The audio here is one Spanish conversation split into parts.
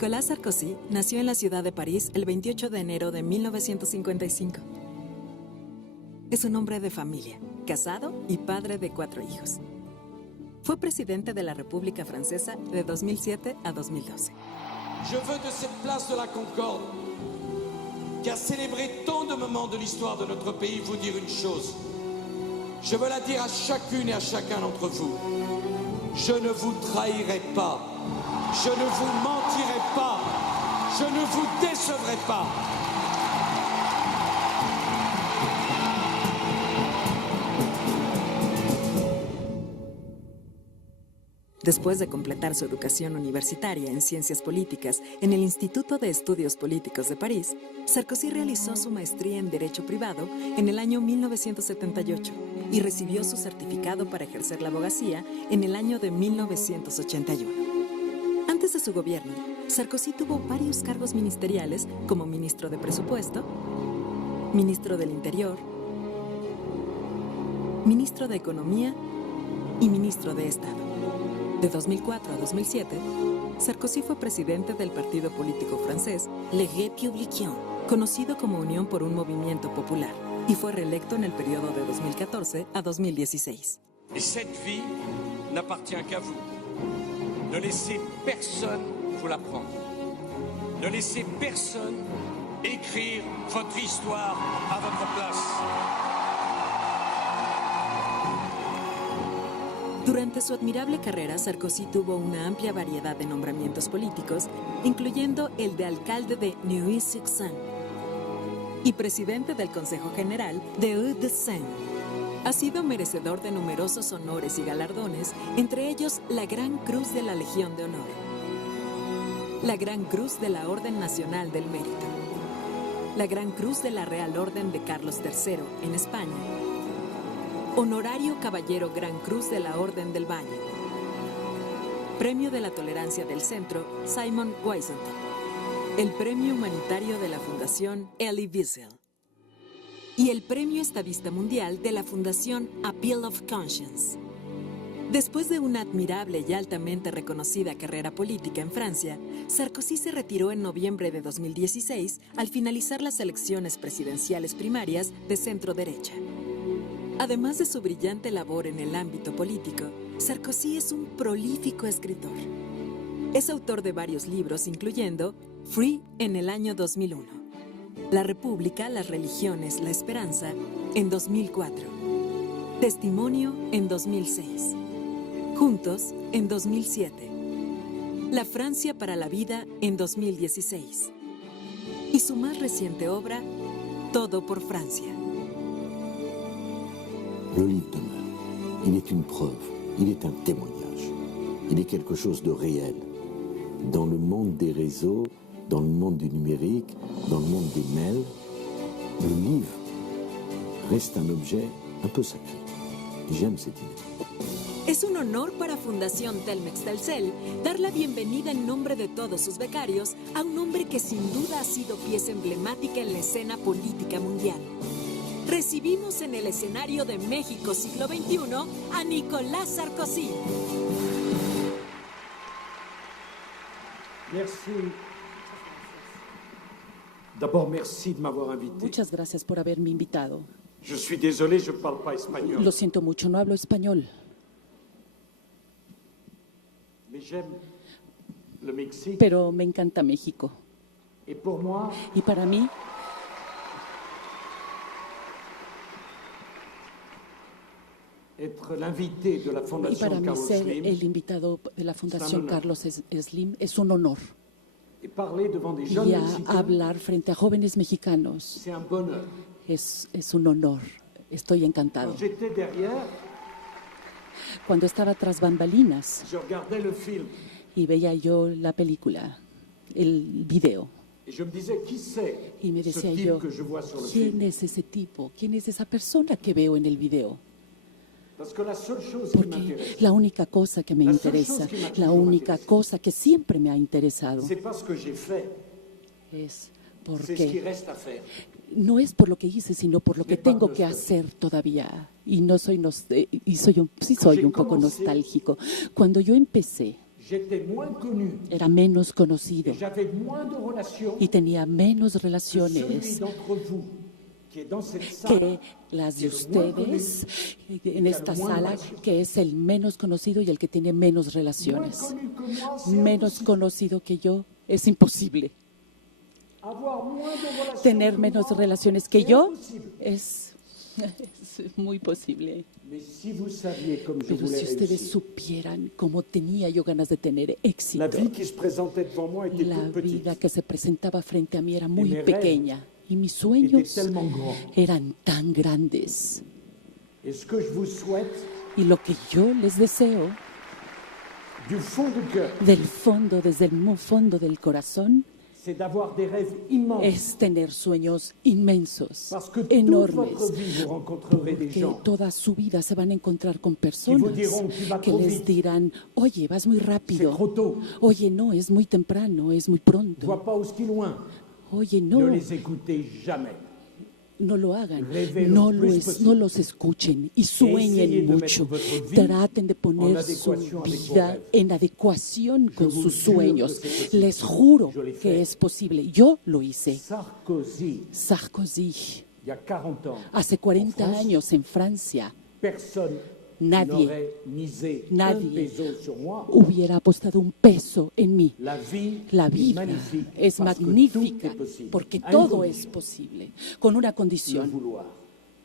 Nicolas Sarkozy nació en la ciudad de París el 28 de enero de 1955. Es un hombre de familia, casado y padre de 4 hijos. Fue presidente de la República Francesa de 2007 a 2012. Je veux de cette place de la Concorde, qui a célébré tant de moments de l'histoire de notre pays, vous dire une chose. Je veux la dire à chacune et à chacun d'entre vous. Je ne vous trahirai pas. Je ne vous mentirai pas. Je ne vous décevrai pas. Después de completar su educación universitaria en Ciencias Políticas en el Instituto de Estudios Políticos de París, Sarkozy realizó su maestría en Derecho Privado en el año 1978 y recibió su certificado para ejercer la abogacía en el año de 1981. Antes de su gobierno, Sarkozy tuvo varios cargos ministeriales como ministro de Presupuesto, ministro del Interior, ministro de Economía y ministro de Estado. De 2004 a 2007, Sarkozy fue presidente del partido político francés Les Républicains, conocido como Unión por un Movimiento Popular, y fue reelecto en el periodo de 2014 a 2016. Et cette vie n'appartient qu'à vous. Ne laissez personne vous la prendre. Ne laissez personne écrire votre histoire à votre place. Durante su admirable carrera, Sarkozy tuvo una amplia variedad de nombramientos políticos, incluyendo el de alcalde de Neuilly-sur-Seine y presidente del Consejo General de Hauts-de-Seine. Ha sido merecedor de numerosos honores y galardones, entre ellos la Gran Cruz de la Legión de Honor, la Gran Cruz de la Orden Nacional del Mérito, la Gran Cruz de la Real Orden de Carlos III en España, Honorario Caballero Gran Cruz de la Orden del Baño, Premio de la Tolerancia del Centro Simon Wiesenthal, el Premio Humanitario de la Fundación Elie Wiesel y el Premio Estadista Mundial de la Fundación Appeal of Conscience. Después de una admirable y altamente reconocida carrera política en Francia, Sarkozy se retiró en noviembre de 2016 al finalizar las elecciones presidenciales primarias de centro-derecha. Además de su brillante labor en el ámbito político, Sarkozy es un prolífico escritor. Es autor de varios libros, incluyendo Free en el año 2001, La República, las religiones, la esperanza en 2004, Testimonio en 2006, Juntos en 2007, La Francia para la vida en 2016 y su más reciente obra, Todo por Francia. Le livre demeure. Il est une preuve, il est un témoignage. Il est quelque chose de réel. Dans le monde des réseaux, dans le monde du numérique, dans le monde des mails, le livre reste un objet un peu sacré. J'aime cette idée. Es un honor para Fundación Telmex Telcel dar la bienvenida en nombre de todos sus becarios a un hombre que sin duda ha sido pieza emblemática en la escena política mundial. Recibimos en el escenario de México siglo XXI a Nicolas Sarkozy. Merci. D'abord, merci de m'avoir invité. Muchas gracias por haberme invitado. Je suis désolé, je ne parle pas espagnol. Lo siento mucho, no hablo español. Mais j'aime le Mexique. Pero me encanta México. Et pour moi, Y para mí, être l'invité de la y Fondation para mí Carlos ser Slim el invitado de la Fundación honor. Carlos Slim es un honor. et parler devant des jeunes Y Mexicains, hablar frente a jóvenes mexicanos c'est un bonheur. es un honor. Estoy encantado. Quand j'étais derrière, Cuando estaba tras bambalinas je regardais le film y veía yo la película, el video, et je me disais, qui c'est y me ce decía type yo, que je vois sur le ¿quién film? es ese tipo? ¿Quién es esa persona que veo en el video? Parce que la seule chose qui Porque m'intéresse, la única cosa que me La seule interesa, chose qui m'a la toujours única intéressé. cosa que siempre me ha interesado c'est pas ce que j'ai fait, es c'est ce qui porque reste à faire. no es por lo que hice, sino por lo que Me parle tengo que nostalgia. hacer todavía. Y no soy sí soy un poco j'ai nostálgico. Cuando yo empecé, j'étais moins connu era menos conocido et j'avais moins de relations y tenía menos que celui relaciones d'entre vous qui est dans cette salle, que las de qui est le moins connu, ustedes en esta sala, que es el menos conocido y el que tiene menos moins relaciones. connu que moi, c'est Menos impossible. conocido que yo, es imposible. Avoir moins de relations Tener que menos moi, relaciones que c'est yo impossible. es muy posible. Mais si vous saviez comme je Pero voulais si ustedes réussir, supieran cómo tenía yo ganas de tener la éxito, vie qui se présentait devant moi était la toute petite, vida que se presentaba frente a mí era muy mes pequeña y mis était sueños tellement grand. eran tan grandes. Et ce que je vous souhaite, Y lo que yo les deseo, du fond du cœur, del fondo, desde el fondo del corazón, c'est d'avoir des rêves immenses. es tener sueños inmensos, Parce que toute enormes, votre vie, vous rencontrerez des porque gens toda su vida se van a encontrar con personas diront, "Tu vas que trop les vite. dirán, oye, vas muy c'est rápido, trop tôt. oye, no, es muy temprano, es muy Ne pronto, vois pas aussi loin. oye, Ne no, les écoutez jamais. no lo hagan, Rêvez no, lo plus possible. no los escuchen y essayez sueñen de mucho. mettre votre vie Traten de poner en su adéquation avec vos vida rêves. en adecuación con vous sus jure sueños. que c'est posible. Les juro Je l'ai fait. que es posible. Yo lo hice. Sarkozy, Sarkozy, il y a 40 ans, hace 40 en France, años en Francia, personne Nadie. n'aurait misé Nadie. un peso sur moi. hubiera apostado un peso en mí. La vie, La est vida magnifique es parce que magnífica tout est possible. porque À une todo es condition, posible, con una le condición, vouloir.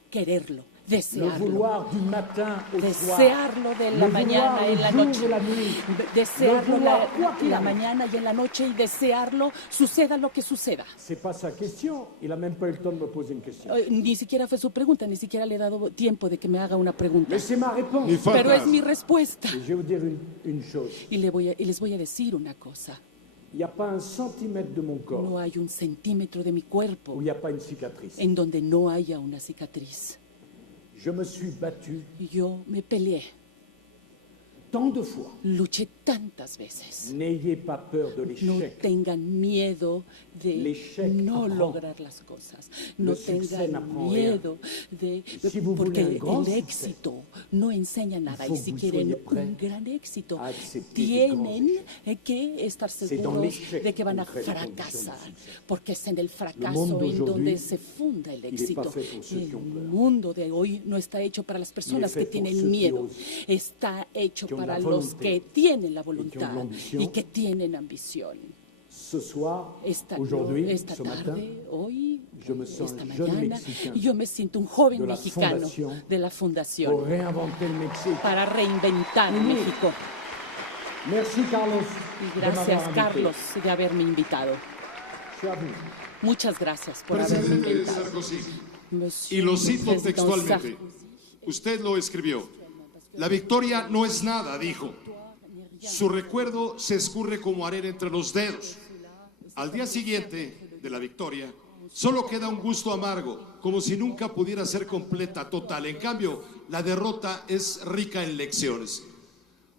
quererlo, Le desearlo. vouloir du matin au soir. Desearlo de la Le mañana vouloir en le la jour noche. et la nuit. Desearlo Le vouloir quoi qu'il la arrive. mañana y en la noche y desearlo, suceda lo que suceda. C'est pas sa question. Il a même pas eu le temps de me poser une question. Ni siquiera fue su pregunta, ni siquiera le he dado tiempo de que me haga una pregunta. Mais c'est ma réponse. Ni Pero falta. es mi respuesta. Et je vais vous dire une chose. Y les voy a decir una cosa. Il n'y a pas un centimètre de mon corps No hay un centímetro de mi cuerpo où il n'y a pas une cicatrice. en donde no haya una cicatriz. Je me suis battu Yo me peleé, tant de fois. luché tantas veces. N'ayez pas peur de No l'échec. tengan miedo de L'échec no apprend. lograr las cosas. No Le succès tengan n'apprend miedo de Si vous porque voulez un grand el succès, éxito no enseña nada. faut Y que si vous quieren soyez prêts un gran éxito, à accepter tienen des grands que estar dans seguros l'échec de que van a qu'on crée les conditions fracasar, du succès. porque es en el monde fracaso en d'aujourd'hui, donde se funda el il est éxito. pas fait pour ceux qui El ont peur. mundo de hoy no está hecho para las personas fait que pour tienen ceux qui miedo, osent, está hecho qui ont para la los volonté, que tienen la qui ont voluntad l'ambition. y que tienen ambición. Ce soir, Esta, aujourd'hui, esta ce tarde, matin, hoy, je me sens esta un jeune mañana, Mexicain yo me siento un joven de la mexicano Fundación de la pour Fundación réinventer le Mexique. para reinventar Ujú. México. Merci Carlos Y de gracias, m'avoir invité. Carlos, de haberme invitado. C'est à vous. Muchas gracias por haberme Presidente invitado. Sarkozy, Monsieur y lo le cito Président textualmente, Sarkozy. usted lo escribió. La victoria no es nada, dijo. Su recuerdo se escurre como arena entre los dedos. Al día siguiente de la victoria, solo queda un gusto amargo, como si nunca pudiera ser completa, total. En cambio, la derrota es rica en lecciones.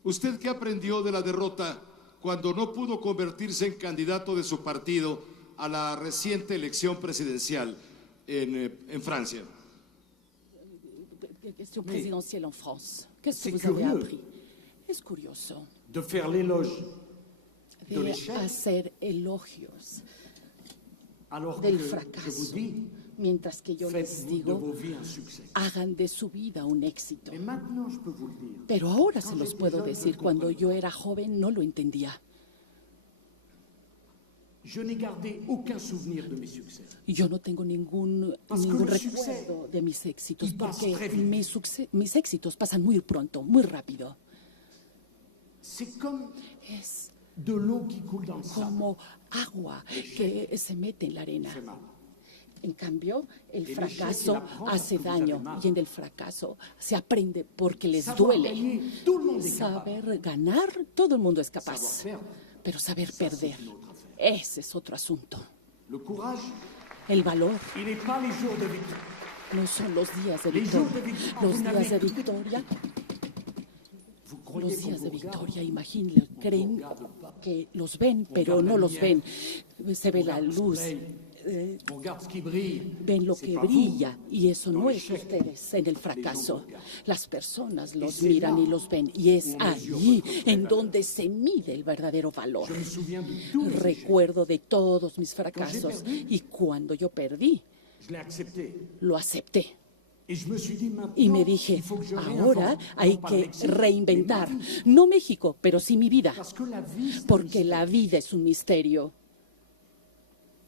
¿Usted qué aprendió de la derrota cuando no pudo convertirse en candidato de su partido a la reciente elección presidencial en Francia? Question présidentielle en France. Qu'est-ce c'est que vous avez curieux. appris? Es curioso De faire l'éloge de de l'échec, hacer elogios alors que del je vous fracaso, dis, mientras que yo les faites-vous de digo, vos vies un succès. hagan de su vida un éxito. Et maintenant, je peux vous le dire. Pero ahora Quand se los j'étais puedo jeune, je decir, ne cuando comprenais yo era joven no lo entendía. Je n'ai gardé aucun souvenir de mes succès. Yo no tengo ningún Parce que recuerdo le succès, de mis éxitos, il passe porque très vite. mis éxitos pasan muy pronto, muy rápido. C'est comme Es de l'eau qui coule dans le sable. como agua que se mete en la arena. C'est mal. En cambio, el El fracaso échec, il apprend hace parce que vous daño avez mal. y en el fracaso se aprende porque les Savoir duele. gagner, tout le monde est capable. Saber ganar, todo el mundo es capaz, Savoir perdre, pero saber ça, c'est perder, une autre affaire. ese es otro asunto. Le courage, El valor il n'est pas les jours de victoire. no son los días de Les jours de victoria. victoire, Los vous días n'avez de que- victoria, Vous croyez los qu'on días de vous regarde? victoria, imagínense, creen que los ven, pero no los ven. Se ve la luz, regarde ce qui brille. ven lo C'est que pas vous. brilla y eso Dans no es l'échec, ustedes en el les fracaso. gens regardent. Las personas los c'est miran là y los ven y es où on mesure allí votre vraie en valeur. donde se mide el verdadero valor. Je me souviens de tous les échecs. Recuerdo de todos mis fracasos perdu, y cuando yo perdí, Je l'ai accepté. lo acepté. Et je me suis dit maintenant, Y me dije, il faut que je ahora réinvente, hay non pas que Mexique, reinventar, mais ma vie. no México, pero sí mi vida, Parce que la vie, c'est un porque mystère. la vida es un misterio.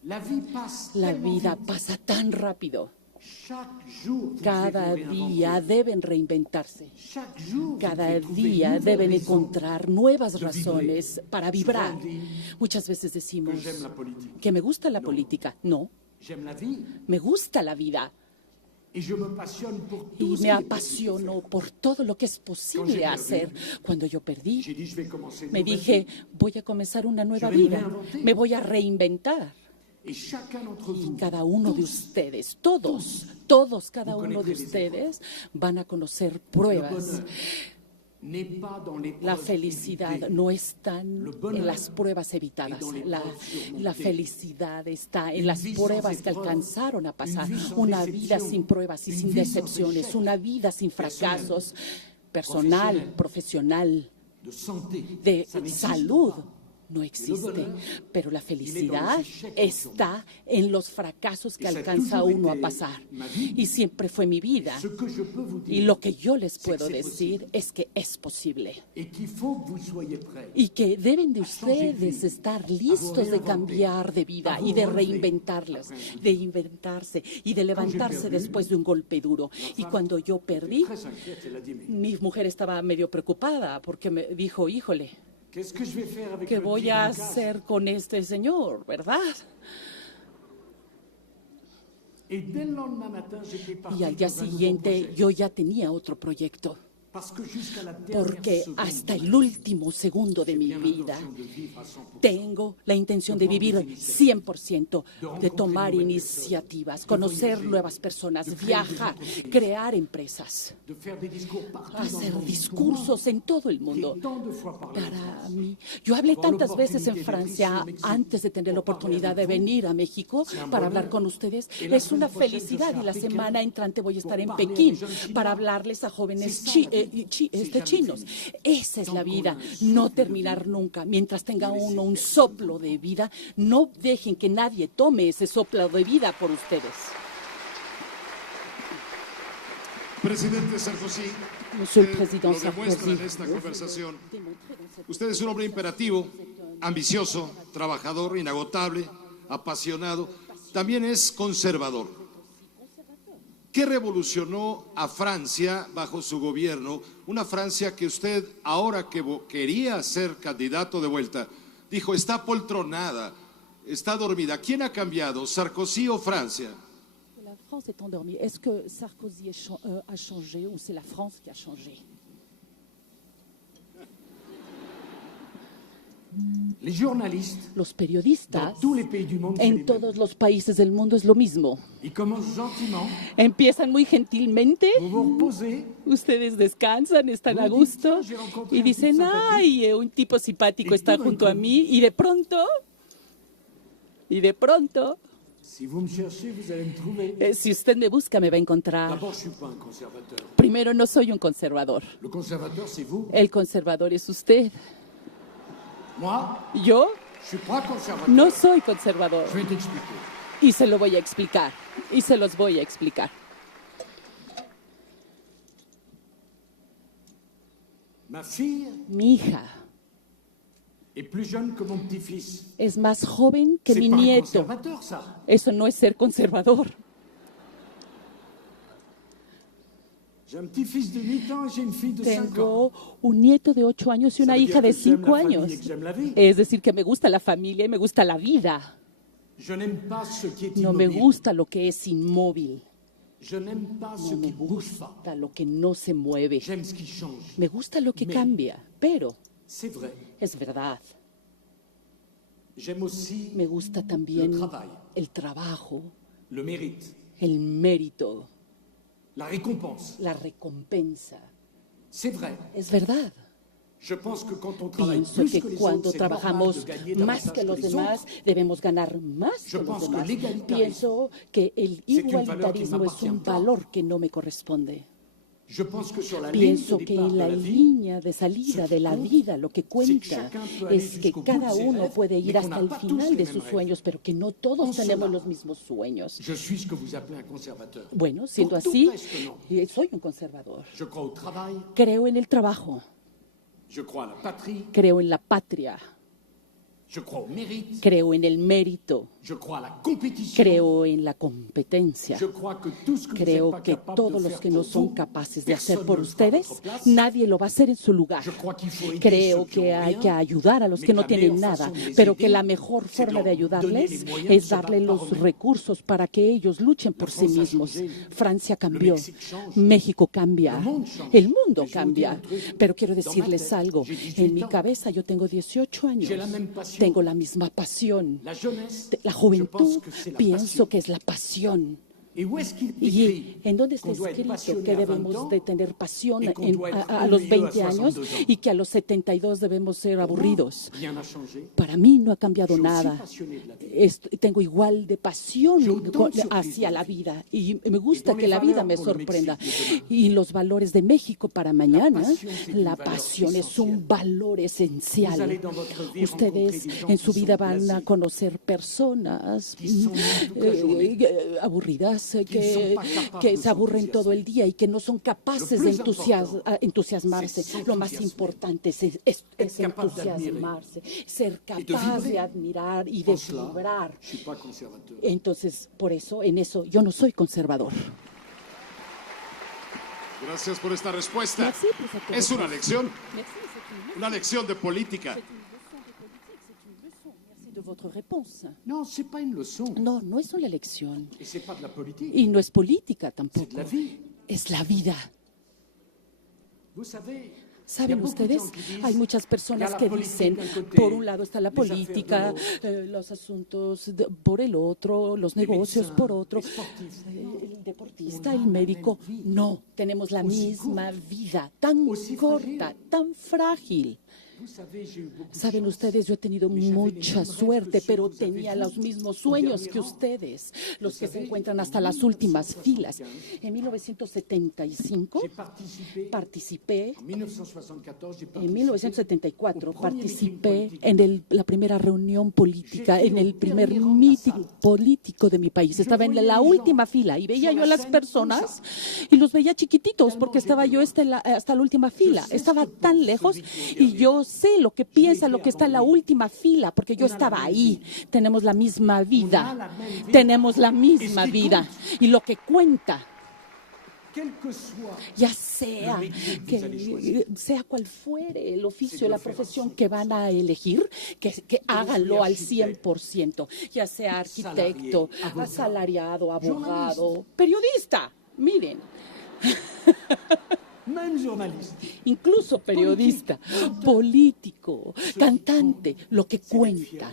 La vie passe La tellement vida vite. pasa tan rápido. Chaque jour, vous Cada devez vous día réinventer. deben reinventarse. Chaque jour, vous Cada devez trouver día une nouvelle deben raison encontrar nuevas de vibrer. razones para vibrar. Souvent on dit Muchas veces decimos que j'aime la politique. que me gusta la política. No, J'aime la vie me gusta la vida et je me passionne pour y tout ce me qui est possible de apasiono faire. por todo lo que es posible hacer. Cuando yo perdí, J'ai dit, je vais commencer une me nouvelle dije, vie. voy a comenzar una nueva Je vais me vida, reinventer. me voy a reinventar. Et chacun d'entre Y vous, cada uno de tous, ustedes, cada Vous uno de connaîtrez les ustedes van a conocer le pruebas. bonheur n'est pas dans les La preuves felicidad évitées. no está Le bonheur en las pruebas evitadas. est dans les La, preuves surmontées. la felicidad está en Une las vie sans pruebas que épreuves, alcanzaron a pasar. une vie sans Una vida déception, sin pruebas y une sin vie sans decepciones. échec. Una vida sin Personnel, fracasos. Personal, profesional, de santé. de Ça n'existe salud. pas. No existe, bonheur, pero la il est felicidad dans les échecs que está en los fracasos que Et ça a alcanza toujours uno a été pasar. ma vie. Y siempre fue mi vida. Ce que je peux vous Y dire, lo que yo les c'est puedo que c'est decir possible. es que es posible. et qu'il faut que vous soyez prêts. Y que deben de changer de ustedes vida, estar a listos de reinventar, cambiar de vida a y de relever reinventarlos, après un de inventarse y de levantarse perdu, después de un golpe duro. Y cuando yo perdí, Très inquiète, elle a dit, mais mi mujer estaba medio preocupada porque me dijo, híjole, qu'est-ce que je vais faire avec ¿qué le voy petit a Lucas? hacer con este señor, verdad? Et dès le lendemain matin, j'étais parti Y al día dans un nouveau siguiente projet. yo ya tenía otro proyecto. Parce que jusqu'à la dernière Porque seconde, hasta el último segundo de mi j'ai bien vida l'intention de vivre à 100%. tengo la intención de vivir 100%, de tomar iniciativas, conocer nuevas personas, viajar, crear empresas, De faire des discours partout dans le hacer monde. discursos en todo el J'ai mundo. tant de fois parlé en Para France. mí, yo hablé Avoir tantas veces en l'opportunité Francia d'être ici au Mexique antes de tener la pour parler oportunidad de avec vous. venir a México C'est un para hablar bonheur. con ustedes. Et la Es una semaine prochaine, je felicidad serai y à la Pékin semana entrante voy a estar pour en parler à Pekín des jeunes Chinois. para hablarles a jóvenes C'est ça, la vie. C'est jamais chinos. fini. Esa es Tant la qu'on vida, a un no souffle de terminar vida, nunca. Mientras tenga no laissez uno un personne soplo de vida, no dejen que nadie tome ese soplo de vida por ustedes. Presidente Sarkozy, Monsieur le usted Président lo demuestra en Sarkozy. esta conversación. Usted es un hombre imperativo, ambicioso, trabajador, inagotable, apasionado. También es conservador. ¿Qué revolucionó a Francia bajo su gobierno? Una Francia que usted, ahora que quería ser candidato de vuelta, dijo, está poltronada, está dormida. ¿Quién ha cambiado, Sarkozy o Francia? La France est endormie. Est-ce que Sarkozy a changé ou c'est la France qui a changé? Les journalistes, Los dans periodistas tous les pays du monde, c'est les en mêmes. todos los países del mundo es lo mismo. Ils commencent gentiment, Empiezan muy gentilmente, vous vous reposez, ustedes descansan, están a gusto y dicen, ay, un tipo simpático está junto a mí y de pronto, si vous me cherchez, vous allez me trouver. si usted me busca me va a encontrar. D'abord, je ne suis pas un conservateur. Primero, no soy un conservador. Le conservateur, c'est vous. El conservador es usted. Moi, Yo je suis pas conservateur. no soy conservador. Je vais t'expliquer. Y se lo voy a explicar. Y se los voy a explicar. Ma fille Mi hija est plus jeune que mon petit-fils. es más joven que C'est mi pas un nieto. conservateur, ça. Eso no es ser conservador. J'ai un petit-fils de 8 ans et j'ai une fille de 5 ans. Tengo un nieto de 8 años y una Ça veut hija dire de que j'aime 5 la famille años. et que j'aime la vie. Es decir, que me gusta la familia y me gusta la vida. Je n'aime pas ce qui est No me immobile. gusta lo que es inmóvil. Je n'aime pas ce No qui me ne bouge pas. gusta lo que no se mueve. J'aime ce qui change. Me gusta lo que Me- cambia, pero C'est vrai. es verdad. J'aime aussi Me gusta también Le travail. el trabajo, le mérite, el mérito, la récompense. la recompensa. C'est vrai. Es verdad. Je pense que quand on travaille Pienso plus que que les cuando autres, c'est normal trabajamos de gagner más davantage que los que les demás, autres. debemos ganar más Je que los pense que demás. l'égalitarisme, Pienso que el c'est une valeur qui igualitarismo es m'appartient un pas. valor que no me corresponde. Je pense que sur la ligne Pienso de que départ en de la la vie, línea de salida ce qui de la compte, vida lo que cuenta chacun peut aller es que jusqu'au bout cada de ses uno rêves, puede mais ir qu'on hasta n'a el pas tous final les de mêmes sus rêves. sueños, pero que no todos En tenemos cela, los mismos sueños. je suis ce que vous appelez un conservateur. Bueno, siendo Pour tout así, reste, non. soy un conservador. Je crois au travail, Creo en el trabajo, je crois à la patrie, creo en la patria, je crois au mérite, creo en el mérito, je crois à la compétition. creo en la competencia. Je crois que tout ce que vous n'êtes Creo pas que capable todos de los faire que no pour son vous, capaces de hacer personne por ne le fera à ustedes, votre place. nadie lo va a hacer en su lugar. Je crois qu'il faut aider Creo ceux qui que ont hay rien, que ayudar a los mais que que no la tienen meilleure nada, façon de les pero que aider, la mejor c'est de forma de leur ayudarles donner les moyens de es se darle battre los par eux-mêmes. recursos para que ellos luchen por sí France a mismos. changé. Francia cambió, Mexique change. México cambia, Le monde change. el mundo Mais je vous cambia. dis un truc, Pero quiero dans ma decirles tête, algo, j'ai 18 en mi ans. cabeza yo tengo 18 años, J'ai la même passion. tengo la misma pasión. La jeunesse, La je juventud, pense que c'est la pienso passion. que es la pasión. Et où est-ce qu'il ¿Y écrit en dónde está qu'on doit être escrito passionné que à 20 debemos ans de tener pasión et qu'on doit être a los ennuyeux à 20 años 62 ans? y que a los 72 debemos ser aburridos? Rien n'a changé. Para mí no ha cambiado Je suis aussi nada. passionné de la vie. Tengo igual de pasión J'ai autant de hacia surprises la de la vida y me gusta Et dans que les la vida valeurs me pour le sorprenda. Mexique de demain. Y los valores de México para mañana, passion, c'est une la valeur pasión es essentielle. un valor Vous esencial. allez dans votre vie Ustedes rencontrer des gens en su qui vida sont van a blasés, conocer personas qui sont toute la journée, aburridas, qui ne sont pas capables que de se aburren todo el día y que no son capaces de plus important, entusiasmarse. c'est Lo más s'enthousiasmer. importante es capable d'admirer. entusiasmarse, ser de capaz vibrer. de admirar y de En cela, vibrar. je suis pas conservateur. Entonces, por eso, en eso, yo no soy conservador. Gracias por esta respuesta. Merci pour cette Es una réponse. lección, Merci, c'est une una lección de política. leçon de politique, c'est une leçon. Merci de votre réponse. Non, c'est pas une leçon. No, no es una lección. Et c'est pas de la politique. Y no es política C'est tampoco. de la vie. Es la vida. Vous savez, ¿Saben il y a beaucoup de ustedes? gens qui disent, Hay muchas il y a personas la que politique dicen, d'un côté, por un lado está la les affaires de política, l'autre, los asuntos por el otro, los les negocios médecins, por otro, les sportifs. el deportista, el médico. No, tenemos la misma vida, tan corta, tan frágil. Vous savez, j'ai eu beaucoup de Saben chance. ustedes, yo he tenido Mais j'avais les mucha mêmes rêves suerte, que pero ceux que vous avez tenía vus los mismos au sueños dernier que rang. ustedes, los que se savez, encuentran en hasta las últimas 1975, filas. En 1975 J'ai participé, participé. en 1974, j'ai En participé 1974 au premier participé meeting politique. en la primera reunión política, J'étais en au el primer dernier rang de la meeting salle. político de mi país. Estaba en voyais la les gens última fila y veía sur yo a la las scène personas comme y los veía chiquititos Tellement porque estaba j'étais yo loin. hasta la última fila. sais ce Estaba que tan pense lejos celui qui est y derrière. yo sé lo que piensa, lo que está en la avant lui. última fila porque yo On a la estaba même ahí. vie. Tenemos la misma a vida. la même vie. Tenemos la misma Et ce qui vida. compte, Y lo que cuenta, Quel que soit ya sea Le métier que vous allez choisir. sea cual fuere el C'est oficio, de la le faire à profesión 100%. que van a elegir, que háganlo al architecte, 100%, ya sea arquitecto, salarié, abogado, asalariado, abogado, journaliste. periodista, miren, même journaliste. incluso periodista, político, cantante, lo que cuenta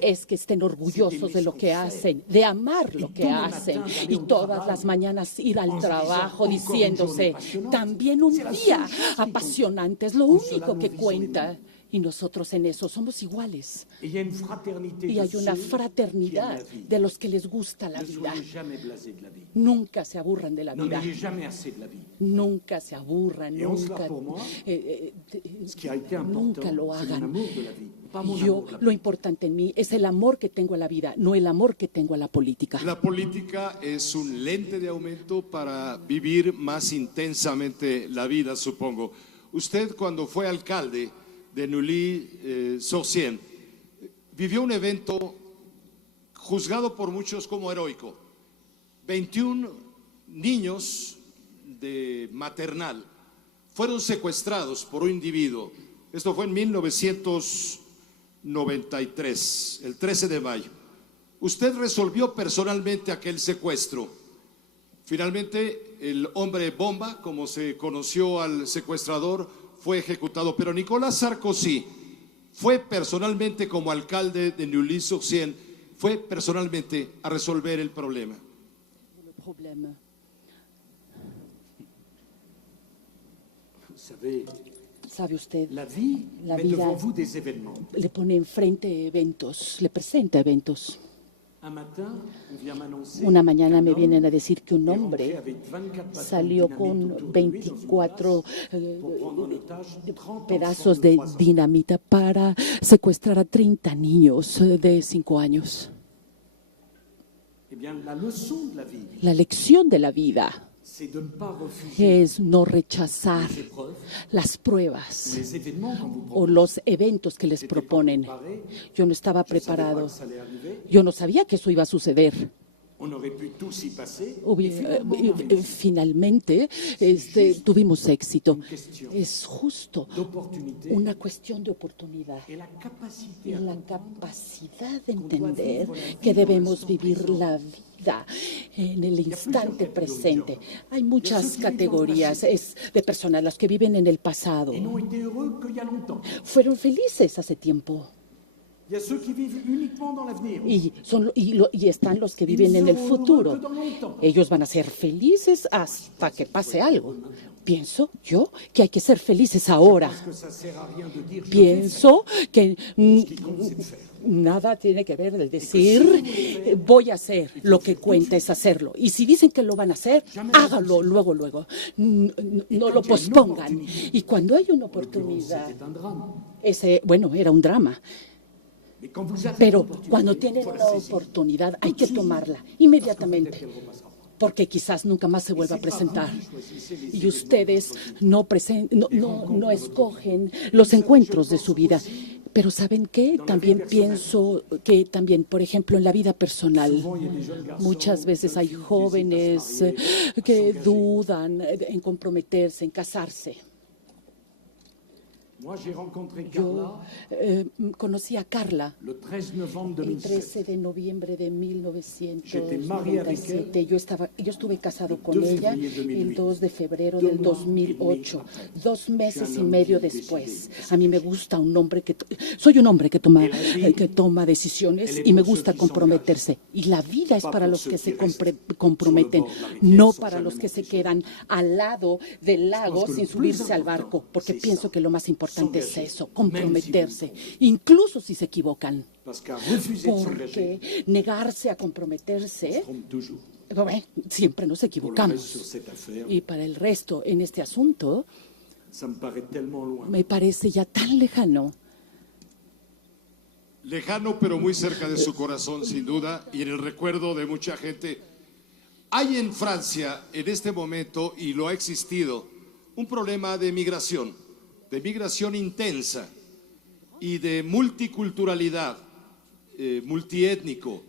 es que estén orgullosos de lo que hacen, de amar lo que hacen y todas las mañanas ir al trabajo diciéndose, también un día apasionante, es lo único que cuenta. Y nosotros en eso somos iguales. Et il y a une fraternité Y de hay una ceux qui fraternidad aiment la vie. de los que les gusta la Ne vida. soyez jamais blasés de la vie. Nunca se aburran de la N'en vida. ayez jamais assez de la vie. Nunca se aburran, Et en cela, nunca, pour moi, eh, Ce qui a été nunca important, lo c'est mon hagan. amour de la vie, pas mon Yo, amour de la lo vie. importante en mí es el amor que tengo a la vida, no el amor que tengo a la política. La política es un lente de aumento para vivir más intensamente la vida, supongo. Usted, cuando fue alcalde de Neuilly-sur-Seine, vivió un evento juzgado por muchos como heroico. 21 niños de maternal fueron secuestrados por un individuo. Esto fue en 1993, el 13 de mayo. Usted resolvió personalmente aquel secuestro. Finalmente, el hombre bomba, como se conoció al secuestrador, fue ejecutado. Pero Nicolás Sarkozy fue personalmente, como alcalde de Neuilly-sur-Seine, fue personalmente a resolver el problema. Vous savez, ¿Sabe usted? La vie La met vida devant vous des événements. le pone enfrente eventos, le presenta eventos. Un matin, on vient m'annoncer Una mañana me qu'un vienen a homme decir que un est rentré hombre avec 24 bâtons salió de dynamite con autour de lui dans une 24 place pour prendre en otage 30 pedazos enfants de de 3 ans. dinamita para secuestrar a 30 niños de 5 años. Eh bien, la leçon de la vie, La lección de la vida c'est de ne pas refuser es no rechazar les épreuves, las pruebas les événements qu'on vous o propose. los eventos que les J'étais pas proponen. préparé, Yo no estaba je savais pas preparado. que ça allait arriver. Yo no sabía que eso iba a suceder. On aurait pu tous y passer. Hubi- Et finalement, on a réussi. Finalmente tuvimos éxito. cuestión Es justo d'opportunité una cuestión de oportunidad et la capacité y à la comprendre capacidad de entender que debemos vivir la vida en el instante presente. Hay muchas categorías de personas, las que viven en el pasado. et n'ont été heureux qu'il y a longtemps. Fueron felices hace tiempo. Il y a ceux qui vivent uniquement dans l'avenir. Y están los que viven en el futuro. Ellos van a ser felices hasta que pase algo. Pienso yo que hay que ser felices ahora. Parce que ça sert à rien de dire je vais Pienso que faire. Ce qui compte, c'est de faire. nada tiene que ver el decir voy a hacer. Lo que cuenta es hacerlo. Y si dicen que lo van a hacer, hágalo luego, luego. No lo pospongan. Y cuando hay una oportunidad, C'était un drame. bueno, era un drama. Mais quand vous avez Pero l'opportunité, cuando il tienen faut la una saisir. oportunidad, hay que tomarla inmediatamente, Peut-être qu'elle ne repassera pas. porque quizás nunca más se vuelva a presentar. Y ustedes no escogen los encuentros de su vida. Pero ¿saben qué? También pienso que también, por ejemplo, en la vida personal, muchas veces hay jóvenes que dudan en comprometerse, en casarse. Moi, j'ai rencontré Yo Carla conocí a Carla le 13 novembre el 2007. 13 de noviembre de J'étais marié avec 1997. Yo estuve casado con 2 ella février 2008. el 2 de febrero Deux del mois 2008, et demi après. 2 meses Je suis y un homme medio qui después. décide. A mí me gusta un hombre soy un hombre que toma, Et la vie, que toma decisiones elle est y me pour gusta ceux qui comprometerse. Y la vida es Pas para pour los ceux que qui se restent comprometen, sur le bord de la rivière no sans para jamais los que se monter quedan al lado del lago que sin lo plus subirse al barco, important, porque c'est pienso ça. que lo más importante es S'engager, eso, même comprometerse, si vous incluso si se equivocan. Parce qu'à refuser de Porque s'engager, negarse a on comprometerse, se trompe toujours. bueno, siempre nos Pour le reste, sur equivocamos. cette affaire, Y para el resto, en este asunto, ça me paraît tellement loin. me parece ya tan lejano. Lejano, pero muy cerca de su corazón, sin duda, y en el recuerdo de mucha gente. Hay en Francia, en este momento, y lo ha existido, un problema de migración intensa y de multiculturalidad, multiétnico.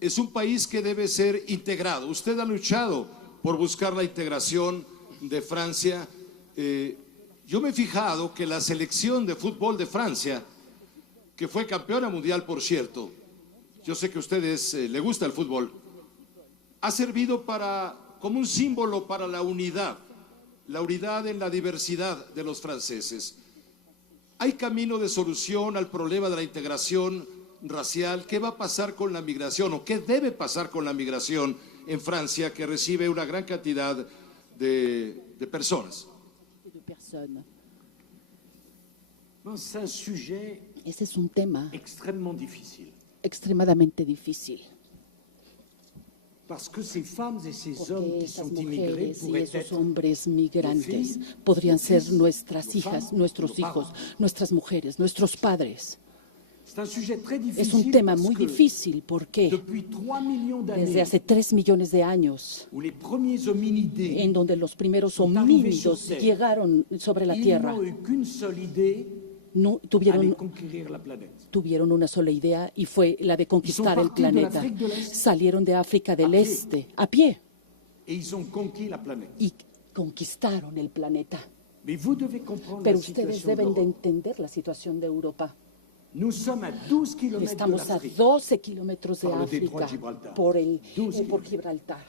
Es un país que debe ser integrado. Usted ha luchado por buscar la integración de Francia. Yo me he fijado que la selección de fútbol de Francia, que fue campeona mundial, por cierto, yo sé que a ustedes le gusta el fútbol, ha servido como un símbolo para la unidad en la diversidad de los franceses. ¿Hay camino de solución al problema de la integración racial? ¿Qué va a pasar con la migración o qué debe pasar con la migración en Francia, que recibe una gran cantidad de personas? C'est un sujet Ese es un tema extrêmement difficile. extremadamente difícil, Parce que ces femmes et ces hommes porque qui esas sont immigrés mujeres y pourraient esos être hombres migrantes filles, podrían nos ser fils, nuestras nos hijas, femmes, nuestros nos hijos, parents. nuestras mujeres, nuestros padres. C'est un sujet très difficile. Es un tema parce muy que difícil porque Depuis 3 millions desde d'années, hace 3 millones de años, où les premiers hominidés en donde los primeros Son arrivés homínidos sur Terre. llegaron sobre la ils Tierra, n'ont eu qu'une seule idée, no, aller tuvieron conquérir la planète. tuvieron una sola idea y fue la de conquistar el partis de planeta. l'Afrique de l'Est. Salieron de África del A pie. Este a pie Et ils ont conquis la planète. y conquistaron el planeta. Mais vous devez comprendre Pero la ustedes situation deben de d'Europe. entender la situación de Europa. Nous sommes à 12 kilomètres de Estamos a l'Afrique. 12 kilómetros de Por el détroit África de Gibraltar. por 12 por Gibraltar.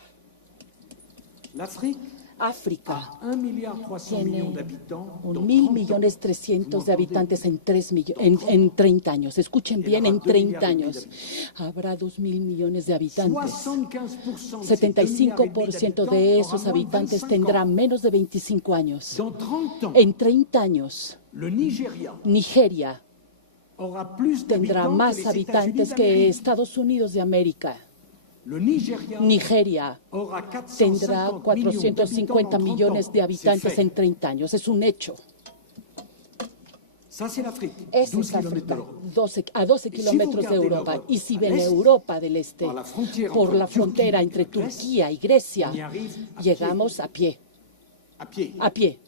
L'Afrique, África a 1,3 tiene milliard d'habitants. 1.300.000 de habitantes en 30 años. Escuchen bien, en 30 años. Habrá 2.000 millones de habitantes. 75% de esos habitantes tendrán menos de 25 años. Dans 30 ans, En 30 años, le Nigeria Nigeria aura plus tendrá d'habitants más que les habitantes États-Unis que d'Amérique. Estados Unidos de América. Le Nigeria Nigeria aura tendrá 450 millones de habitantes en 30 años. Es un hecho. Ça, c'est l'Afrique. Esa 12 es kilomètres África, d'Europe. a 12 kilómetros de Europa. Y si ven Europa del Este, por la frontera entre Turquía y Grecia, llegamos a pie. A pie.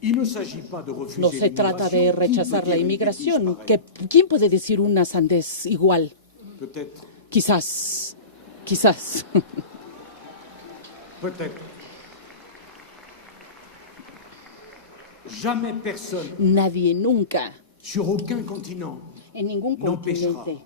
Il ne s'agit pas de refuser No se trata de l'immigration. Qui rechazar peut la dire une inmigración. bêtise pareille? ¿Quién puede decir una sandez igual? Peut-être. Quizás. Peut-être. Jamais personne, Nadie nunca, sur aucun continent, en ningún n'empêchera continente,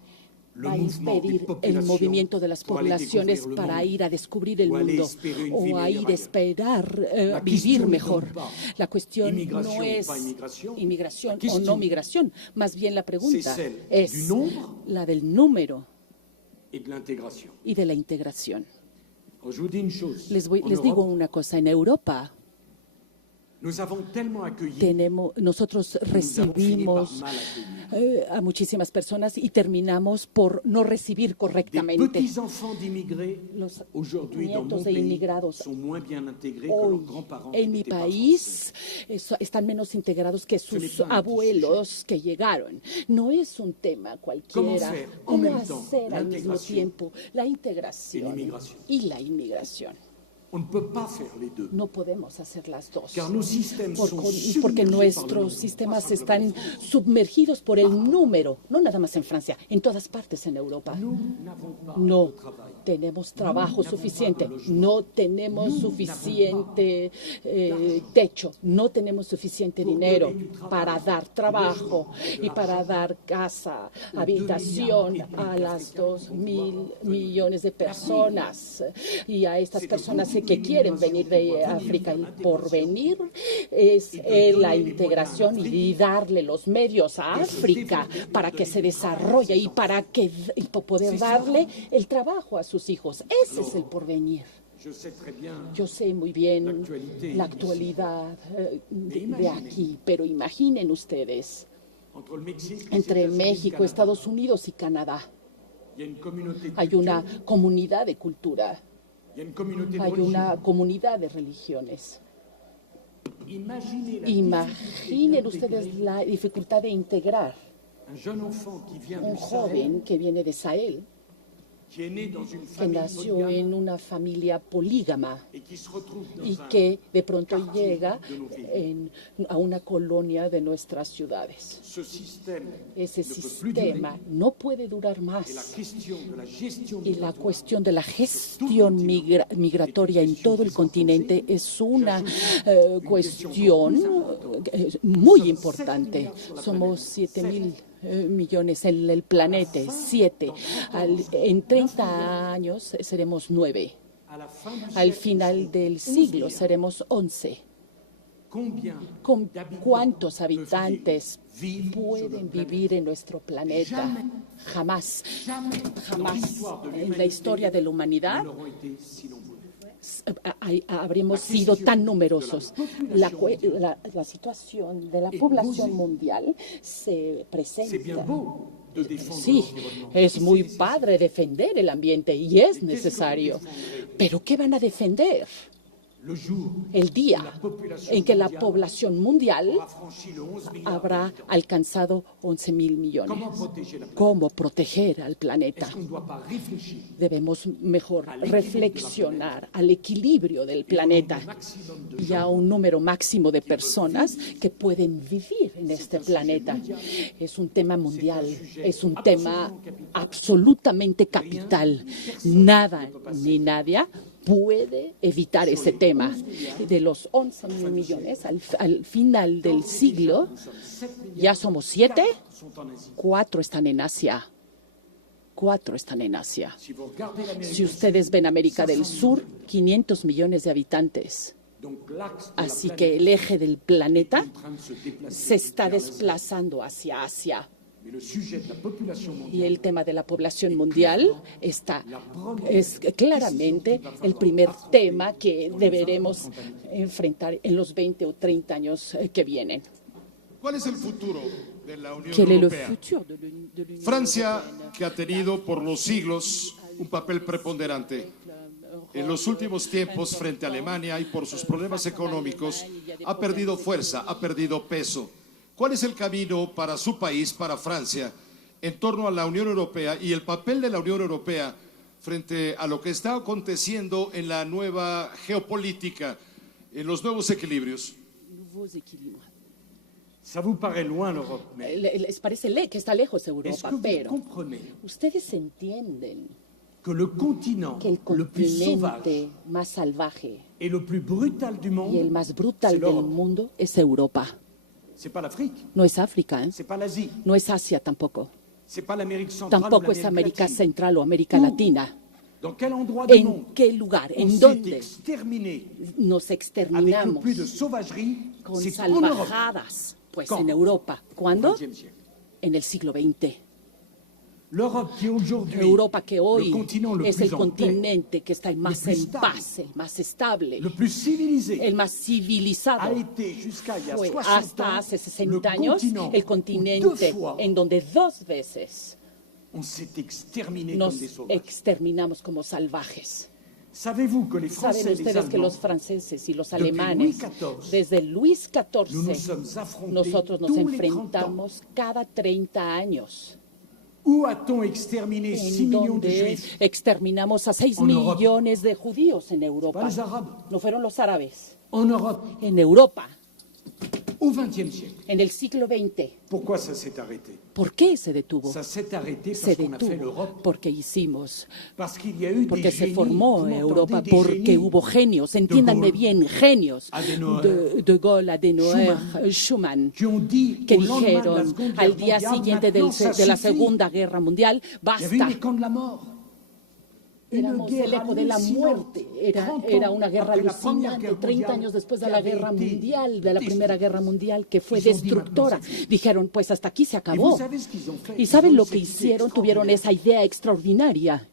le va a mouvement des impedir el populations movimiento de las pour aller poblaciones découvrir le para monde, ir a descubrir el o aller mundo espérer une vie o a meilleure ir a ailleurs. esperar La vivir question mejor. n'est donc pas La cuestión inmigración no o es pas inmigración. inmigración La o question no migración, más bien la pregunta c'est celle es du nombre la del número et de l'intégration. y de la integración. Alors, je vous dis une chose. Les En digo Europe, una cosa, en Europa nous avons tellement accueilli, nosotros nous avons fini par recibimos mal accueillir. a muchísimas personas y terminamos por no recibir Des correctamente. petits-enfants d'immigrés, Los aujourd'hui, dans mon nietos de pays, inmigrados sont moins bien intégrés que hoy leurs grands-parents qui en mi n'étaient pas país están menos integrados que Ce n'est sus pas un abuelos que llegaron. No es un tema cualquiera. faire en ¿Cómo même temps hacer al mismo l'intégration tiempo la integración et l'immigration? y la inmigración? On ne peut pas faire les deux. No podemos hacer las dos. Car nos systèmes sont Porque submergés par le nuestros nombre, sistemas pas están simplement en France. sumergidos por el número, no nada más en Francia, en todas partes en Europa. Nous n'avons pas No de travail. tenemos trabajo n'avons suficiente, pas de logement. no tenemos Nous suficiente techo, no tenemos suficiente dinero para dar trabajo y para dar casa, habitación a las 2.000 millones de personas y a estas personas que quieren venir de África. El porvenir es la integración y darle los medios a África para que se desarrolle y para poder darle el trabajo a sus hijos. Ese es el porvenir. Je sais très bien. Yo sé muy bien la actualidad de aquí, pero imaginen ustedes, Entre le Mexique, les entre États-Unis, México, Canadá, Estados Unidos y Canadá, il y a une communauté de hay culture, una comunidad de cultura, il y a une communauté de hay religion. una comunidad de religiones. Imaginez la Imaginen difficulté ustedes d'intégrer la dificultad de integrar un jeune enfant qui vient un du Sahel, joven que viene de Sahel, qui est né dans une que famille nació polygame en una familia polígama et qui se retrouve dans y un que de pronto quartier llega de nos villes. a una colonia de nuestras ciudades. Ce système Ese ne peut plus durer. sistema no puede durar Et la más. question de la gestion Y la migratoire cuestión de la gestión migratoria en todo el continente es una cuestión muy importante. Somos 7.000 millones en el planeta, 7. En 30 años seremos 9. à la fin du Al siècle, final del siglo seremos 11. combien ¿Cuántos d'habitants habitantes peuvent vivre sur pueden notre planète? vivir en nuestro planeta? Jamás, Jamais dans jamás l'histoire de en la l'humanité, historia de la humanidad nous n'aurons été si nombreux. habremos sido tan numerosos. La situación de la población mundial se C'est bien presenta. beau de défendre Sí, l'environnement. es muy C'est padre defender el ambiente y es necesario. Pero ¿qué van a defender? le jour El día où la population en que la mondiale población mundial aura franchi le 11 milliards habrá d'habitants. alcanzado 11.000 millones. Comment protéger la planète? ¿Cómo proteger al planeta? Est-ce qu'on ne doit pas réfléchir Debemos mejor reflexionar al equilibrio del planeta maximum de y a un número máximo de personas que pueden vivir en este planeta. Es un tema mundial, es un tema absolutamente capital. Nada ni nadie puede evitar ese tema. De los 11.000 millones al final del siglo, ya somos 7, sont en Asie. 4 están en Asia. 4 están en Asia. Si vous regardez l'Amérique Si du ustedes Sud, ven América del 500 Sur, millions. 500 millones de habitantes. Donc l'axe de la Así planète que el eje del planeta est en train de se déplacer se está vers l'Asie. desplazando hacia Asia. Mais le sujet de la population Y mondiale el tema de la población mundial es claramente el primer tema que deberemos enfrentar en los 20 o 30 años que vienen. ¿Cuál es el futuro de la Unión Quel est le Europea? futur de l'Union Francia, européenne? que ha tenido por los siglos un papel preponderante en los últimos tiempos frente a Alemania y por sus problemas económicos, ha perdido fuerza, ha perdido peso. ¿Cuál es el camino para su país, para Francia, en torno a la Unión Europea y el papel de la Unión Europea frente a lo que está aconteciendo en la nueva geopolítica, en los nuevos equilibrios? Nouveaux équilibres. Ça vous paraît loin l'Europe, mais Les parece que está lejos est-ce Europa, que vous pero comprenez ustedes entienden que le continent que el le plus sauvage continente más salvaje et le plus brutal du y el monde, más c'est brutal del l'Europe. mundo es Europa? C'est pas l'Afrique, No es África, ¿eh? c'est pas l'Asie, No es Asia tampoco. c'est pas l'Amérique centrale ou Tampoco es l'Amérique América latine. Central o América Où? Latina. Dans quel endroit du ¿En monde qué lugar? on ¿En s'est dónde exterminé nos avec le exterminamos plus de sauvagerie? con C'est en Europe, salvajadas? Pues ¿Cuándo? en Europa. au ¿Cuándo? XXe siècle. En el siglo XX. L'Europe qui aujourd'hui, Europa que le hoy continent le es plus el en paix, continente que está más plus en stable, paz, el más estable, le plus civilisé, el más a civilizado. été jusqu'à il y a Fue 60 hasta ans hace le 60 años continent el où continente 2 fois en donde 2 veces on s'est exterminé nos comme des sauvages. exterminamos como salvajes. Savez-vous que les Français Saben et les ustedes que los Allemands, franceses y los Depuis alemanes, Louis XIV, desde Luis nous nous XIV, sommes affrontés nosotros nos tous les 30 ans? enfrentamos cada 30 años, Où a-t-on exterminé 6 en millions de donde juifs? exterminamos a 6 En Europa. millones de judíos en Europa. Pas les Arabes. No fueron los árabes. En Europe, En Europa, au XXe siècle. en el siglo XX. Pourquoi ça s'est arrêté? ¿Por qué se detuvo? Ça s'est arrêté Se parce qu'on a fait detuvo l'Europe. porque hicimos, Parce qu'il y a eu porque des se génies, formó vous Europa, m'entendez, des porque génies. hubo genios, entiéndanme Gaulle, bien, genios, Adenauer, de Gaulle, Adenauer, Schuman, Schuman, qui ont dit que au lendemain de la dijeron Seconde al Guerre día mondiale, siguiente maintenant, ça de la suffit. Segunda Guerra Mundial, Il y avait eu basta. les camps de la mort. Éramos el eco de la muerte. Era una guerra alucinante, 30 años después de la Guerra Mundial, de la Primera Guerra Mundial, que fue destructora. Dijeron, pues hasta aquí se acabó. ¿Y saben lo que hicieron? Tuvieron esa idea extraordinaria.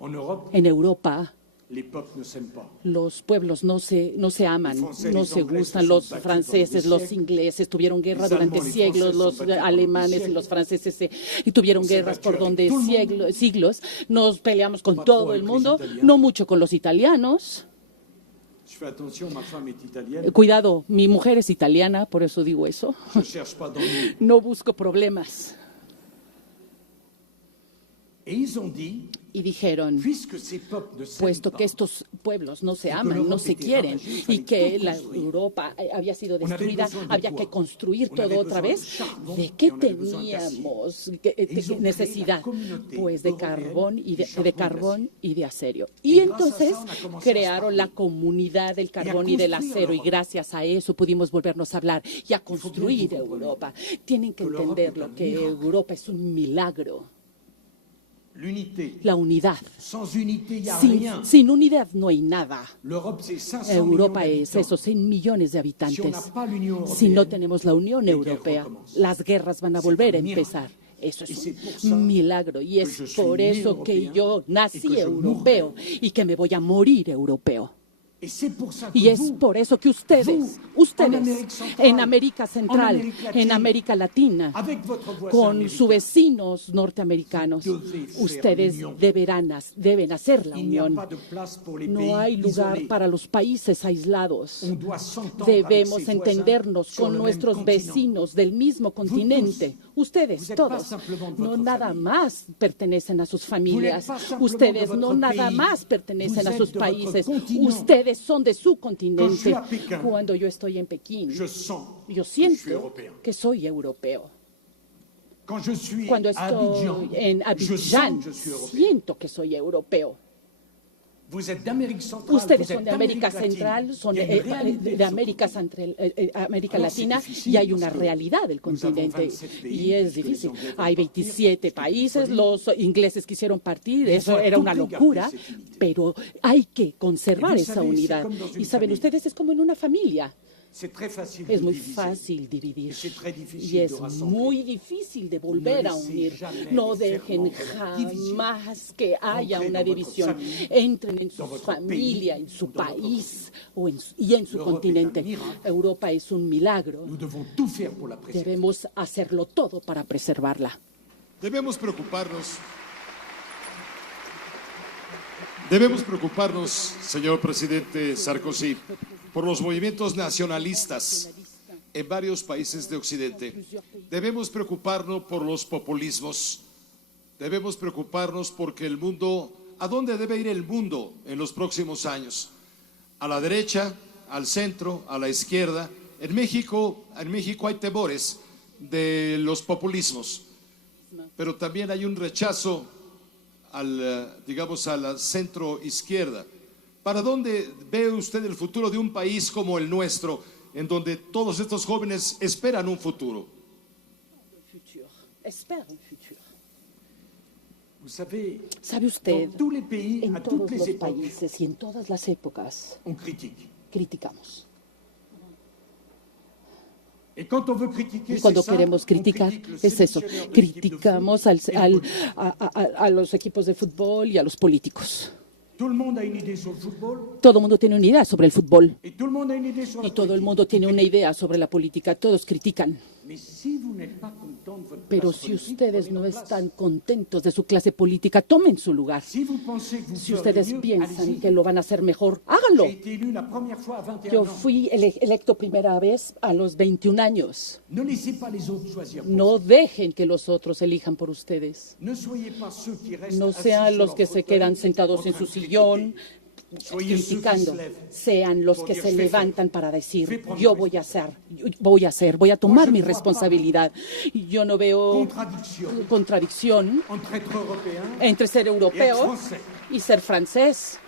En Europe, En Europa, les peuples ne s'aiment pas. los pueblos no se aman, no se gustan. Los franceses, los ingleses tuvieron guerra durante siglos, los alemanes y los franceses y tuvieron guerras por donde siglos. Nos peleamos con todo el mundo, no mucho con los italianos. Je fais attention, ma femme est italienne. Cuidado, mi mujer es italiana, por eso digo eso. Je cherche pas d'ennui. No busco problemas. Et ils ont dit, Y dijeron, puisque ces peuples ne s'aiment puesto pas, que estos pueblos no se aman, no se quieren, y que la Europa había sido destruida, había que construir todo otra vez, ¿de qué teníamos necesidad? Pues de carbón y de acero. Y entonces crearon la comunidad del carbón y del acero, y gracias a eso pudimos volvernos a hablar y a construir Europa. Tienen que entenderlo, que Europa es un milagro. l'unité. La unidad. Sans unité, il n'y a rien. Sin unidad no hay nada. L'Europe, c'est 500 Europa millions es d'habitants. esos 100 millones de Si on habitantes. n'a pas l'Union européenne, Si no tenemos la Unión les guerres Europea, recommencent. las guerras van a C'est volver a un miracle. empezar. Eso Y es c'est pour ça un milagro y que es je suis por né eso que européen yo y nací que je europeo y que me voy a morir europeo. Et c'est pour ça que Y es vous, por eso que ustedes en América Central, en América Central, en América Latina, avec votre voisin con américain, sus vecinos norteamericanos, devez faire ustedes l'union. deben hacer la il n'y a unión. pas de place pour les No pays hay lugar isolés. para los países aislados. On doit s'entendre Debemos avec ses entendernos voisins sur con le nuestros même continent. vecinos del mismo continente. Ustedes vous êtes todos pas simplement de no votre nada famille. más pertenecen a sus familias. pas simplement Ustedes de no votre nada pays. más pertenecen Vous a êtes sus de votre países. continent. Ustedes son de su Quand je suis continente. à Pékin, Cuando yo estoy en Pekín, je sens yo que je suis siento européen. que soy europeo. Quand je suis Cuando à estoy Abidjan, en je Abidjan, sens que je suis européen. siento que soy europeo. Ustedes son de América Central, son de América Latina, y hay una realidad del continente y es difícil. Hay 27 países, los ingleses quisieron partir, eso era una locura, pero hay que conservar esa unidad. Y saben ustedes, es como en una familia. Es muy fácil dividir y es muy difícil de volver a unir. No dejen jamás que haya una división. Entren en su familia, en su país y en su continente. Europa es un milagro. Debemos hacerlo todo para preservarla. Debemos preocuparnos, señor presidente Sarkozy, por los movimientos nacionalistas en varios países de Occidente. Debemos preocuparnos por los populismos. Debemos preocuparnos porque el mundo, ¿a dónde debe ir el mundo en los próximos años? A la derecha, al centro, a la izquierda. En México hay temores de los populismos, pero también hay un rechazo a la centro izquierda. ¿Para dónde ve usted el futuro de un país como el nuestro, en donde todos estos jóvenes esperan un futuro? ¿Sabe usted? En todos los países y en todas las épocas criticamos. Y cuando queremos criticar, es eso. Criticamos a los equipos de fútbol y a los políticos. Todo el mundo tiene una idea sobre el fútbol. Y todo el mundo tiene una idea sobre la política. Todos critican. Pero si ustedes no están contentos de su clase política, tomen su lugar. Si ustedes piensan que lo van a hacer mejor, háganlo. Yo fui electo primera vez a los 21 años. No dejen que los otros elijan por ustedes. No sean los que se quedan sentados en su sillón criticando, sean los que se levantan para decir, yo voy a tomar mi responsabilidad. Yo no veo contradicción entre ser europeo y ser francés.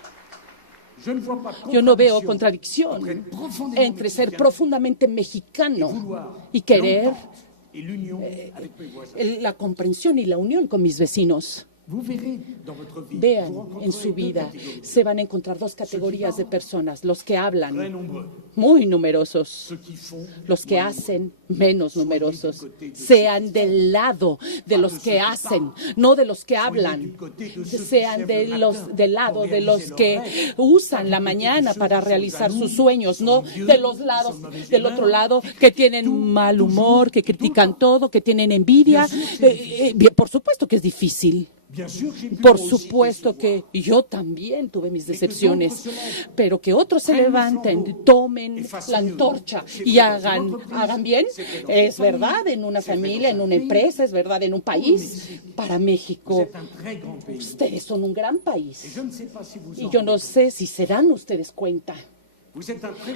Yo no veo contradicción entre ser profundamente mexicano y querer la comprensión y la unión con mis vecinos. Vean en su vida, se van a encontrar dos categorías de personas: los que hablan, muy numerosos; los que hacen, menos numerosos. Sean del lado de los que hacen, no de los que hablan. Sean del lado de los que usan la mañana para realizar sus sueños, no de los lados del otro lado que tienen mal humor, que critican todo, que tienen envidia. Por supuesto que es difícil. Por supuesto que yo también tuve mis decepciones, pero que otros se levanten, tomen la antorcha y hagan bien, es verdad en una familia, en una empresa, es verdad en un país. Para México, ustedes son un gran país y yo no sé si se dan ustedes cuenta.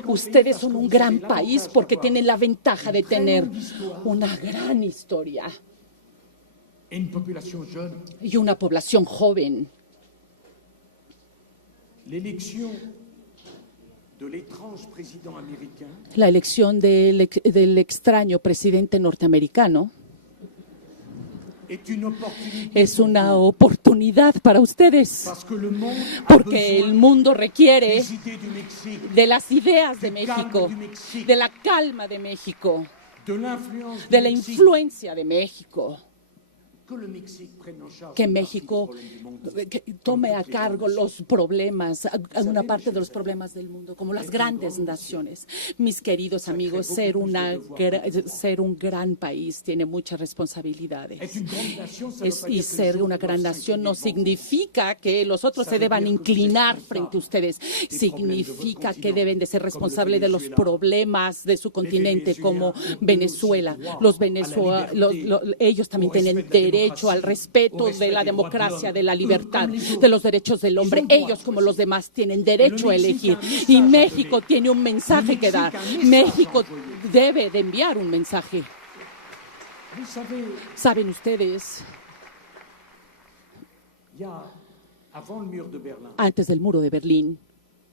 Ustedes son un gran país porque tienen la ventaja de tener una gran historia y una población joven. La elección del extraño presidente norteamericano es una oportunidad para ustedes, porque el mundo requiere de las ideas de México, de la calma de México, de la influencia de México. Que México tome a cargo los problemas, una parte de los problemas del mundo, como las grandes naciones. Mis queridos amigos, ser un gran país tiene muchas responsabilidades. Y ser una gran nación no significa que los otros se deban inclinar frente a ustedes. Significa que deben de ser responsables de los problemas de su continente, como Venezuela. Ellos también tienen derecho al respeto de la democracia, de la libertad, de los derechos del hombre. Ellos, como los demás, tienen derecho a elegir. Y México tiene un mensaje que dar. México debe de enviar un mensaje. ¿Saben ustedes? Avant le mur de Berlin, Antes del muro de Berlín,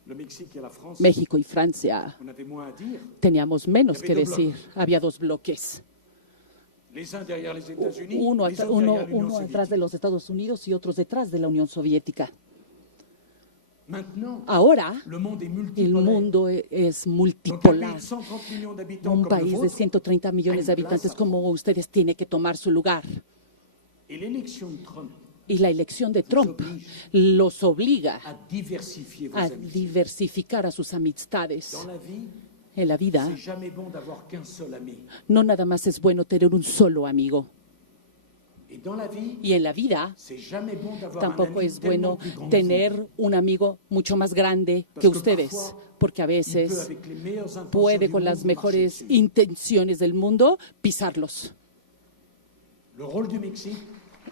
le Mexique et la France, México y Francia on avait moins à dire. teníamos menos que decir. Había dos bloques, Les uns derrière les États-Unis, uno, les autres derrière l'Union uno atrás soviétique. de los Estados Unidos y otros detrás de la Unión Soviética. Maintenant, Ahora, le monde est el multipolaire. mundo es Donc, un pays multipolar. de 130 millions d'habitants Un comme le país de vôtre, 130 millones de habitantes como ustedes tiene que tomar su lugar. et l'élection de Trump Y la elección de Trump los obliga a diversifié vos a amitiés. diversificar a sus amistades. Dans la vie, En la vida, c'est jamais bon d'avoir qu'un seul ami. no nada más es bueno tener un solo amigo. Et dans la vie, Y en la vida, c'est jamais bon d'avoir un tampoco ami es tellement bueno plus grand que vous. tener un amigo mucho más grande que Parce que ustedes, parfois, porque a Il peut, veces avec les meilleures intentions puede du con monde, las vous mejores marcher dessus. intenciones del mundo pisarlos. Le rôle du Mexique,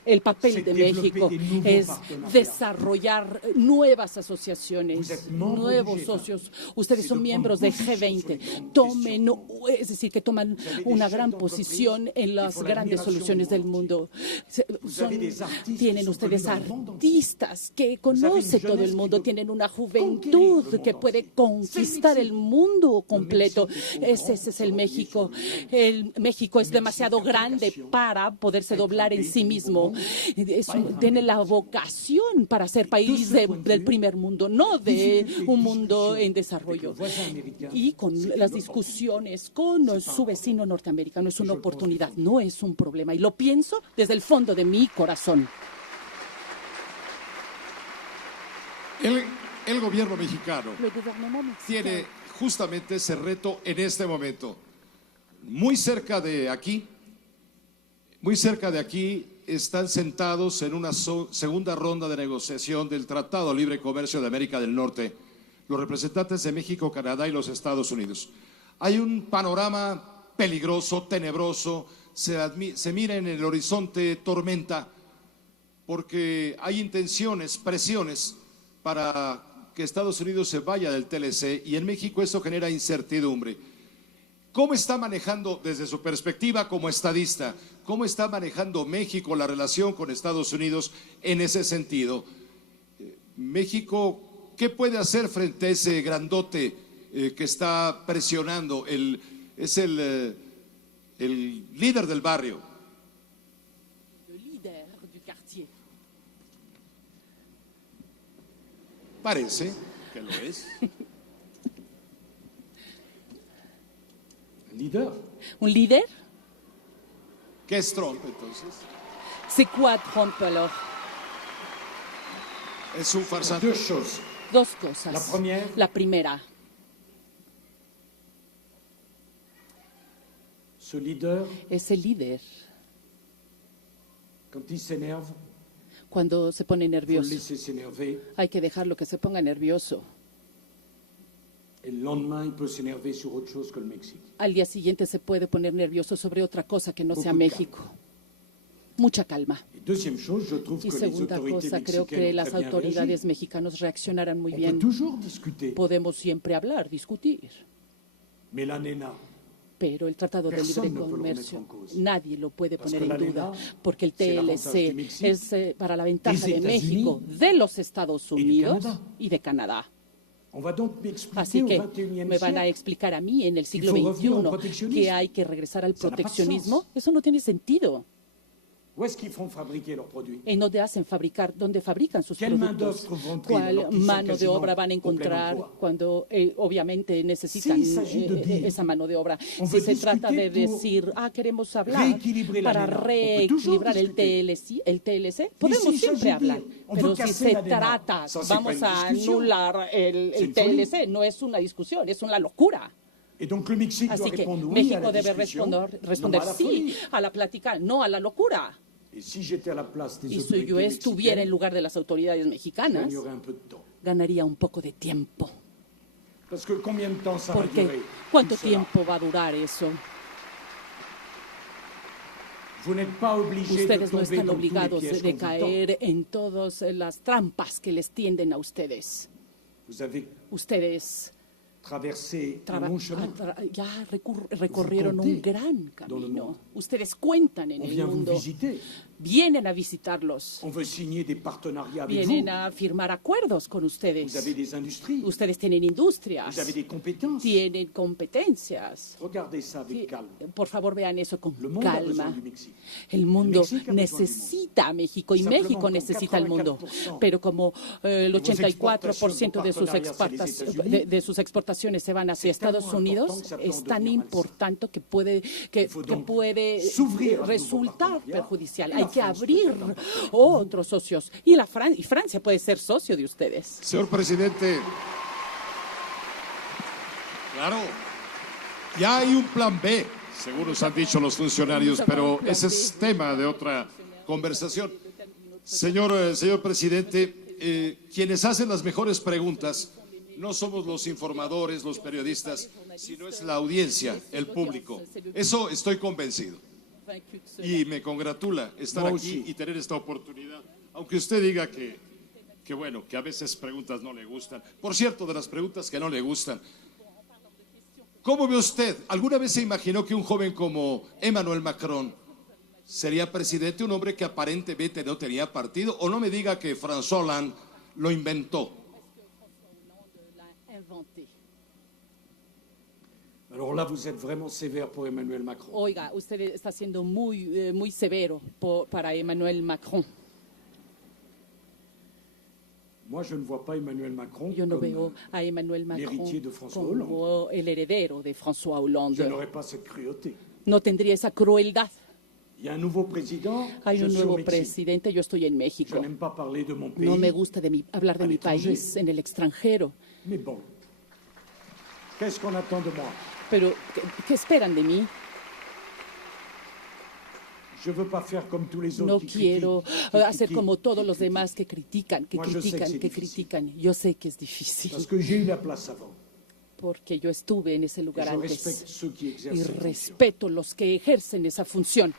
El papel C'est de développer México des nouveaux es partenariats. desarrollar nuevas Vous asociaciones, êtes membre nuevos du G20. socios. Ustedes C'est son de miembros prendre del position sur les G20. grandes Tomen, questions. es decir, que toman Vous avez des una chefs gran d'entreprise posición en qui las font grandes l'admiration soluciones du del monde mundo. Vous avez des artistes qui Tienen sont ustedes connus dans le monde entier. artistas que conoce une todo el jeunesse mundo, qui tienen una conquérir juventud le que monde puede entier. conquistar C'est le el mundo completo. Mexique est trop Ese es grand el pour México. s'organiser El México es Mexique demasiado a grande vocation para poderse à être doblar un en pays sí du mismo. monde, Es pas être un tiene pays la du vocación para ser país ce point de del vue, primer mundo, no de difficultés, un mundo discussions en desarrollo. avec le voisin américain, Y con c'est las une discusiones con su vecino norteamericano es una Je le pense oportunidad, que- no es un problema. Y lo pienso desde el fondo de mi corazón. El gobierno mexicano Le gouvernement mexicano tiene justamente ese reto en este momento. Muy cerca de aquí están sentados en una segunda ronda de negociación del Tratado de Libre Comercio de América del Norte, los representantes de México, Canadá y los Estados Unidos. Hay un panorama peligroso, tenebroso, se mira en el horizonte tormenta, porque hay intenciones, presiones para que Estados Unidos se vaya del TLC y en México eso genera incertidumbre. ¿Cómo está manejando desde su perspectiva como estadista? ¿Cómo está manejando México la relación con Estados Unidos en ese sentido? México, ¿qué puede hacer frente a ese grandote que está presionando? Es el líder del barrio. le líder du quartier. Parece que lo es. leader. Un líder? ¿Qué es Trump entonces? C'est quoi Trump alors? Es un farsante. Deux choses. Dos cosas. La première. La primera, Ce leader, ese líder, quand il s'énerve, cuando se pone il faut le nervioso, laisser s'énerver. hay que dejarlo que se ponga nervioso. Et le lendemain, il peut s'énerver sur autre chose que le Mexique. Al día siguiente se puede poner nervioso sobre otra cosa que no sea Poco calma. México. Mucha calma. Et deuxième chose, je trouve Y que les segunda autorités cosa, creo que mexicaines ont las très bien autoridades réagi. mexicanas reaccionarán muy On bien. peut toujours discuter, Podemos siempre hablar, discutir, mais l'ANENA, pero el Tratado de Personne Libre ne peut lo Comercio remettre en cause. nadie lo puede Parce poner que en la duda, ANENA, porque el c'est l'avantage TLC du Mexique, es para la ventaja des de México, États-Unis de los Estados du Unidos Canadá. y de Canadá. on va donc m'expliquer Así au que XXIe me van a siècle explicar a mí en el siglo faut revenir au XXI protectionisme. que hay que regresar al Ça n'a pas de proteccionismo. sens. Eso no tiene sentido. où est-ce qu'ils font fabriquer leurs produits. En dónde fabrican sus ¿Qué main productos, d'œuvre trouveront-ils cuál alors qu'ils sont mano de quasiment obra van a au plein encontrar emploi? cuando obviamente necesitan S'il s'agit de dire, esa mano de obra. on Si veut se trata de discuter pour decir, queremos hablar rééquilibrer la para MENA, on peut toujours reequilibrar el discuter. TLC, podemos s'il siempre s'agit de hablar. dire, on Pero veut si casser se la MENA, trata, ça, c'est vamos pas une a discussion. anular el C'est une TLC, no es una discusión, es una locura. Et donc le Mexique Así doit que répondre oui à México la debe discussion, responder non à la sí folie. a la plática, no a la locura. Et si j'étais à la place des Y si autorités yo estuviera en mexicaines, lugar de las autoridades mexicanas, gagnerais un peu de temps. ganaría un poco de tiempo. Parce que combien de temps ça va Porque durer ¿cuánto tout cela? tiempo va a durar eso? Vous n'êtes pas obligé de Ustedes no tomber están dans tous les obligados pièges de qu'on vous tend. caer en todas las trampas que les tienden a ustedes. Vous avez Ustedes traversé un long chemin. recorrieron un gran dans le camino. monde. Ustedes cuentan en On el vient vous mundo. visiter. vienen a visitarlos, On veut signer des partenariats avec vienen vous. a firmar acuerdos con ustedes. Vous avez des industries, Ustedes tienen industrias, vous avez des compétences. tienen competencias. Regardez ça avec Sí, calme. por favor, vean eso con Le monde a besoin calma. du Mexique. El mundo México ha besoin du necesita a México y Simplemente México con necesita al mundo. 84% Pero como el de vos 84% de sus, exportaciones hacia les États-Unis, de sus exportaciones se van hacia es tan Estados Unidos, importante que ça peut es en tan devenir importante que puede, que faut donc puede s'ouvrir à de nouveaux resultar partenariats. perjudicial. Y Hay la que France abrir puede ser otros socios. Y Francia puede ser socio de ustedes. Señor presidente, claro, ya hay un plan B, según nos han dicho los funcionarios, pero ese es tema de otra conversación. Señor presidente, quienes hacen las mejores preguntas no somos los informadores, los periodistas, sino es la audiencia, el público. Eso estoy convencido. Y me congratula estar Moi aquí aussi. y tener esta oportunidad. Aunque usted diga que bueno, que a veces preguntas no le gustan. Por cierto, de las preguntas que no le gustan, ¿cómo ve usted? ¿Alguna vez se imaginó que un joven como Emmanuel Macron sería presidente? Un hombre que aparentemente no tenía partido. O no me diga que François Hollande lo inventó. Alors là, vous êtes vraiment sévère pour Emmanuel Macron. Oiga, usted está siendo muy severo para Emmanuel Macron. Moi, je ne vois pas Emmanuel Macron Yo no comme veo a Emmanuel Macron l'héritier de François como el heredero de François je Hollande. n'aurais pas cette cruauté. No tendría esa crueldad. Il y a un nouveau président, Hay je un suis au nuevo Mexique. presidente, yo estoy en Je México. n'aime pas parler de mon pays, No me gusta hablar de à mi l'étranger. país en el extranjero. mais bon. Qu'est-ce qu'on attend de moi? Pero, ¿qué esperan de mí? Je veux pas faire comme tous les autres No qui quiero critiquent, qui hacer critiquent, como todos qui los critiquent. demás que critican, Moi, je sais que c'est difficile. Yo sé que es difícil, Parce que j'ai eu la place avant. porque yo estuve en ese Et lugar je respecte antes ceux qui y exercent cette fonction. respeto los que ejercen esa función.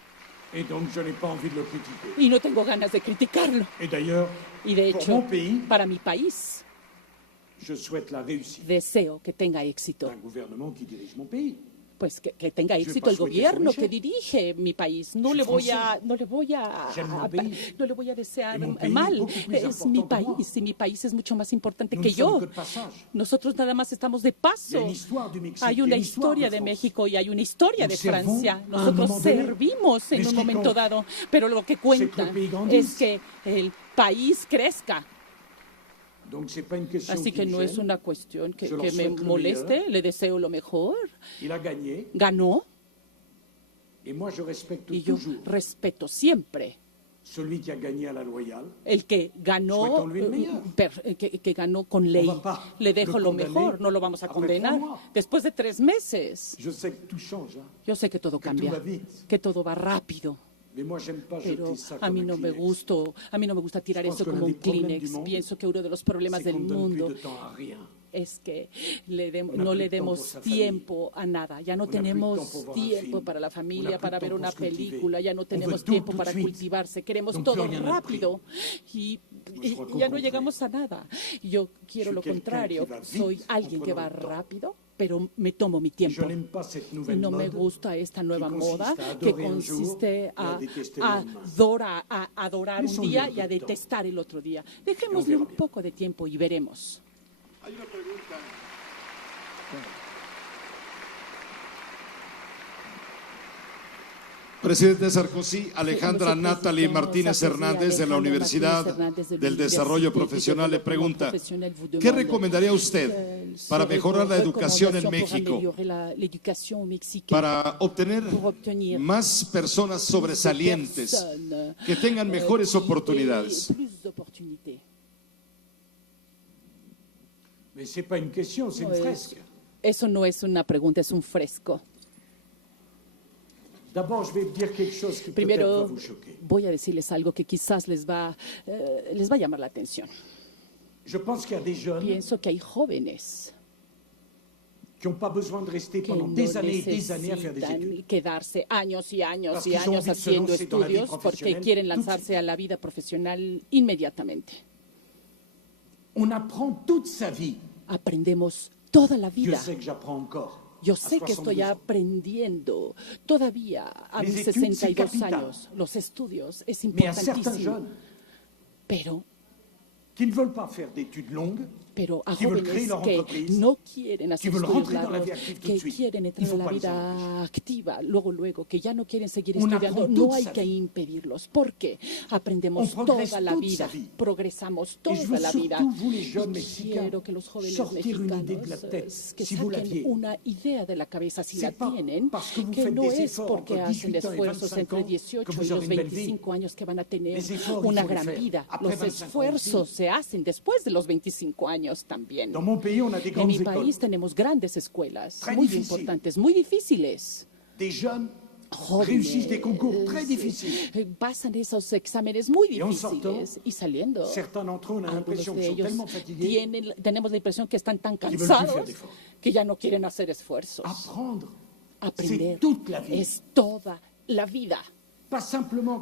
Et donc, je n'ai pas envie de le critiquer. Y no tengo ganas de criticarlo. Et d'ailleurs, Y de pour hecho, mon pays, para mi país, je souhaite la réussite deseo que tenga éxito. d'un gouvernement qui dirige mon pays. Pues que tenga Je éxito vais el pas souhaiter gobierno sur que Michel. dirige mi país. No Je le suis voy a, français. no le voy a, J'aime mon pays. no le voy a desear Et mon pays mal. est beaucoup plus Es important mi que moi. país y mi país es mucho más importante Nous que ne sommes yo. que de passage. Nosotros nada más estamos de Il y paso. a une histoire du Mexique, Hay il y a una une histoire historia de de France. México y hay una historia Nous de servons Francia. à un Nosotros moment donné. servimos en Mais un ce qui momento compte, dado, pero lo que cuenta c'est que le pays grandisse. es que el país crezca. Donc, c'est pas une question Así qui que me no es gêne. una cuestión que Je leur me souhaite le moleste. meilleur. Le deseo lo mejor. Il a gagné. Ganó Et moi, je respecte y yo toujours respeto siempre celui qui a gagné à la loyale. el que ganó, Souhaitons-lui le meilleur. que ganó con ley. va pas Le dejo le lo condamner mejor, no lo vamos a après condenar. 3 mois. Después de 3 meses, Je sais que tout change, hein. yo sé que todo Que cambia, tout va vite. que todo va rápido. Mais moi, j'aime pas Pero jeter ça a comme mí un no me Kleenex. a mí no me gusta tirar Je pense eso que como l'un un des problèmes Kleenex. du monde, Pienso que uno de los problemas C'est del qu'on donne mundo plus de temps à rien. es que On no a le plus de temps pour demos sa famille. tiempo a nada. Ya no On a plus de tenemos temps pour voir un tiempo film. para la On a familia, plus para de ver temps una pour se cultiver. película. Ya no On tenemos veut tiempo tout de para suite. cultivarse. Queremos Donc, todo plus rien n'a de prix. rápido y je crois qu'au ya no contraire. llegamos a nada. Yo quiero Je lo suis quelqu'un contrario. qui va vite Soy en alguien que va prenant le temps. rápido, pero me tomo mi Et tiempo. je n'aime pas cette Y nouvelle no me mode gusta esta nueva consiste moda à que adorer un jour consiste et à détester le lendemain. a adorar un Laissons-lui día un y peu a de temps. detestar el otro día. Et Dejémosle on un verra bien. poco de tiempo y veremos. Hay una pregunta. Presidente Sarkozy, Alejandra Nuestro Natalie presidente Martínez Sarkozy, Hernández de la Alejandra Universidad Martínez Hernández de la del Desarrollo Université Profesional le du pregunta, Professionnel vous ¿qué demande, recomendaría usted para serait mejorar la vos educación en recommandations pour México, améliorer l'éducation au Mexique, para obtener pour obtenir más personas sobresalientes personnes, que tengan mejores qui aient oportunidades? plus d'opportunités? Mais c'est pas une question, c'est une No es- fresque. Eso no es una pregunta, es un fresco. D'abord, je vais dire quelque chose qui peut-être va Primero, vous choquer. voy a decirles algo que quizás les va a llamar la atención. Je pense qu'il y a des jeunes Pienso que hay jóvenes qui n'ont pas besoin de rester que pendant no des années et des années à faire des necesitan études. quedarse años y años Parce y qu'ils ont años envie de se haciendo lancer dans la vie estudios porque professionnelle quieren tout de lanzarse a la vida profesional inmediatamente. On apprend toute sa vie. Aprendemos toda la Dieu vida. sait que j'apprends encore. Yo sé que estoy aprendiendo todavía a mis 62 años. Los estudios es importantísimo. Pero a jóvenes que no quieren hacer estudios largos, que quieren entrar en la vida activa, luego, que ya no quieren seguir estudiando, no hay que impedirlos. Porque aprendemos toda la vida, progresamos toda la vida. Y quiero que los jóvenes mexicanos que saquen una idea de la cabeza, si la tienen, que no es porque hacen esfuerzos entre 18 y los 25 años que van a tener una gran vida. Los esfuerzos se hacen después de los 25 años también. En mi país tenemos grandes escuelas, muy importantes, muy difíciles. Jóvenes pasan esos exámenes muy difíciles y saliendo, algunos de ellos tenemos la impresión que están tan cansados que ya no quieren hacer esfuerzos. Aprender es toda la vida.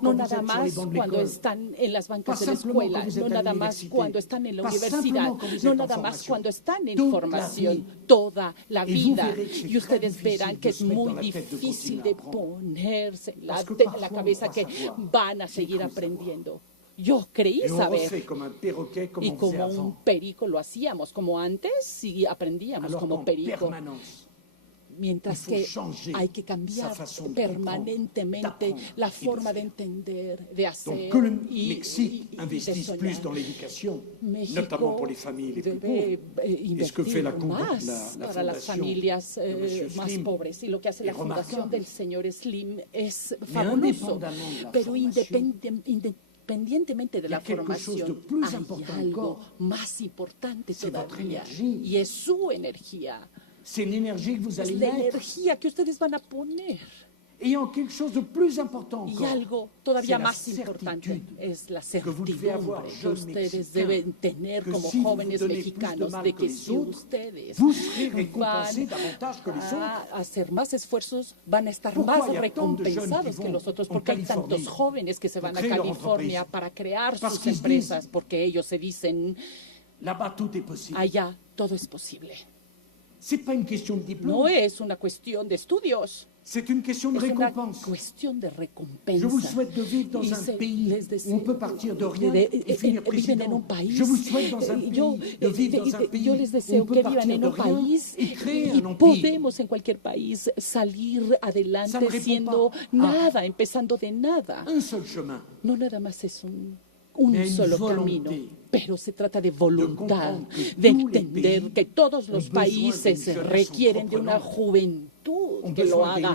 No nada más cuando están en las bancas de la escuela, no nada más cuando están en la universidad, no nada más cuando están en formación, toda la vida. Y ustedes verán que es muy difícil de ponerse la cabeza que van a seguir aprendiendo. Yo creí saber, y como un perico lo hacíamos, como antes, y aprendíamos como perico. Mientras que hay que cambiar permanentemente la forma de entender, de hacer y de soñar. México debe invertir más para las familias más pobres. Y lo que hace la Fundación del señor Slim es fabuloso, pero independientemente de la formación, hay algo más importante todavía, y es su energía. Es la energía que ustedes van a poner. Y algo todavía más importante es la certidumbre que ustedes deben tener como jóvenes mexicanos de que si ustedes van a hacer más esfuerzos, van a estar más recompensados que los otros, porque hay tantos jóvenes que se van a California para crear sus empresas, porque ellos se dicen, allá todo es posible. No es una cuestión de estudios. Es una cuestión de recompensa. Les deseo, viven en un país. Yo les deseo que vivan en un país y podemos en cualquier país salir adelante siendo nada, empezando de nada. No nada más es un solo camino, pero se trata de voluntad, de entender que todos los países requieren de una juventud que lo haga,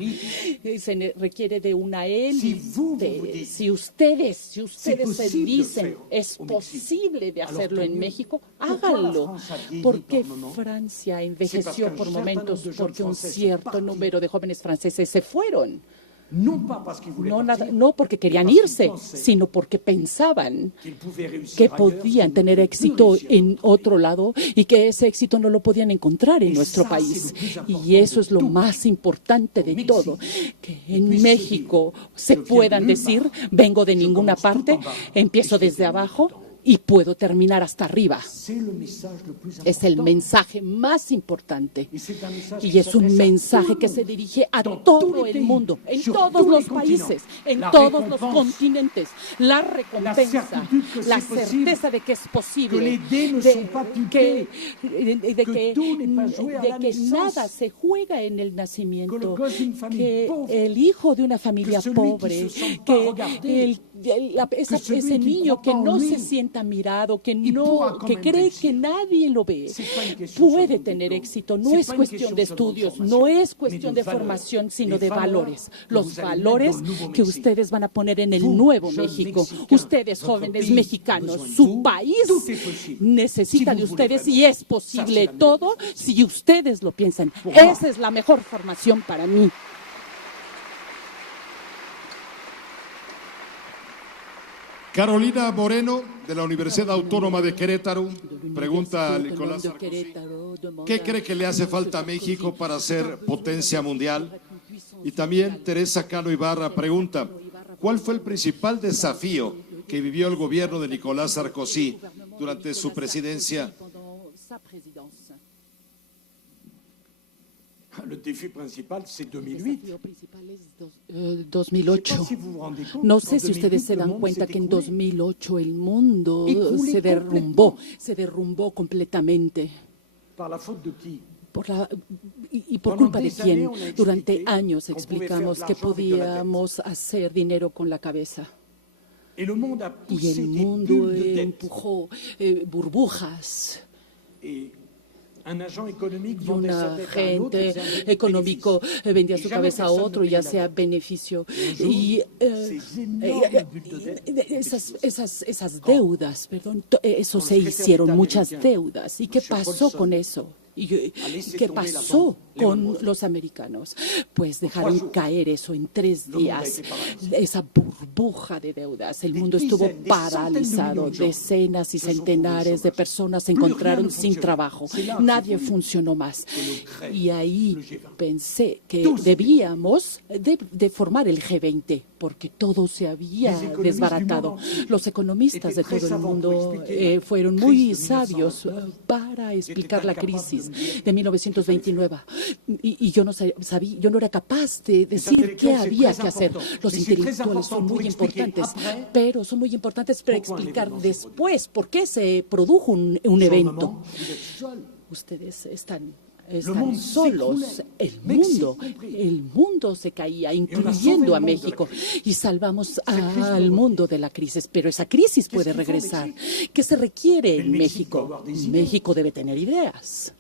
se requiere de una élite. Si ustedes se dicen, es posible de hacerlo en México, háganlo. Porque Francia envejeció por momentos porque un cierto número de jóvenes franceses se fueron. No porque querían irse, sino porque pensaban que podían tener éxito en otro lado y que ese éxito no lo podían encontrar en nuestro país. Y eso es lo más importante de todo, que en México se puedan decir, vengo de ninguna parte, empiezo desde abajo y puedo terminar hasta arriba. Es el mensaje más importante, y es un mensaje que se dirige a todo el mundo, en todos los países, en todos los continentes. La recompensa, la certeza de que es posible, de que nada se juega en el nacimiento, que el hijo de una familia pobre, que ese niño que no se sienta mirado, que cree que nadie lo ve, puede tener éxito. No es cuestión de estudios, no es cuestión de formación, sino de valores. Los valores que ustedes van a poner en el nuevo México. Ustedes, jóvenes mexicanos, su país necesita de ustedes y es posible todo si ustedes lo piensan. Esa es la mejor formación para mí. Carolina Moreno, de la Universidad Autónoma de Querétaro, pregunta a Nicolás Sarkozy, ¿qué cree que le hace falta a México para ser potencia mundial? Y también Teresa Cano Ibarra pregunta, ¿cuál fue el principal desafío que vivió el gobierno de Nicolás Sarkozy durante su presidencia? Le défi principal, c'est El 2008. desafío principal es 2008. Je sais pas si vous vous rendez compte, No en sé si ustedes 2008, se le dan monde cuenta s'est que en écroulé. 2008 el mundo Écroulé se derrumbó completamente. Par la faute de qui? Por Pendant culpa de des années, quién. on a Durante expliqué años qu'on pouvait explicamos faire de que l'argent avec de la podíamos hacer dinero con la cabeza. Et le monde a Y poussé el des mundo bulles de dette. empujó burbujas. Et un agent économique Y vendait sa un tête à un autre et agente faisait un económico bénéfice. vendía Y su jamais cabeza a personne otro ne y payait la hacía dette. beneficio. Un jour, Y ces énormes bulles de dette esas deudas, perdón, eso Con se el jefe hicieron capital muchas américain, deudas. ¿Y qué Monsieur pasó Paulson, con eso? ¿Y laissé qué tomber la pasó banque Lehman con Brothers. los americanos? Pues 3 dejaron jours, caer eso en 3 le monde a días. été paralysé. Esa burbuja de deudas. El Des mundo estuvo dizaines, des centaines de paralizado. millions de gens Decenas y se sont centenares trouvés au de chômage. personas se Plus rien encontraron ne sin fonctionnait. trabajo. C'est là que Nadie j'ai voulu funcionó más. que l'on crée Y ahí le G20. pensé que Tous debíamos de formar el G20 porque todo se había Les économistes desbaratado. du monde entier Los economistas de étaient très todo el savants mundo pour expliquer la fueron crise muy de sabios 1929. para explicar la incapables crisis de dire de 1929 y yo no sabía, yo no era capaz de decir qué intellectuels, había c'est que hacer. très Los important. Mais c'est très intelectuales son important muy pour expliquer importantes, après pero son muy importantes para pourquoi un explicar événement se después por qué se produjo un evento. Moment, vous êtes seul. Ustedes están mundo solos. s'écroulait. El mundo se caía, incluyendo a México, y salvamos al mundo de la crisis. Pero esa crisis puede regresar. ¿Qué se requiere en México? México debe tener ideas.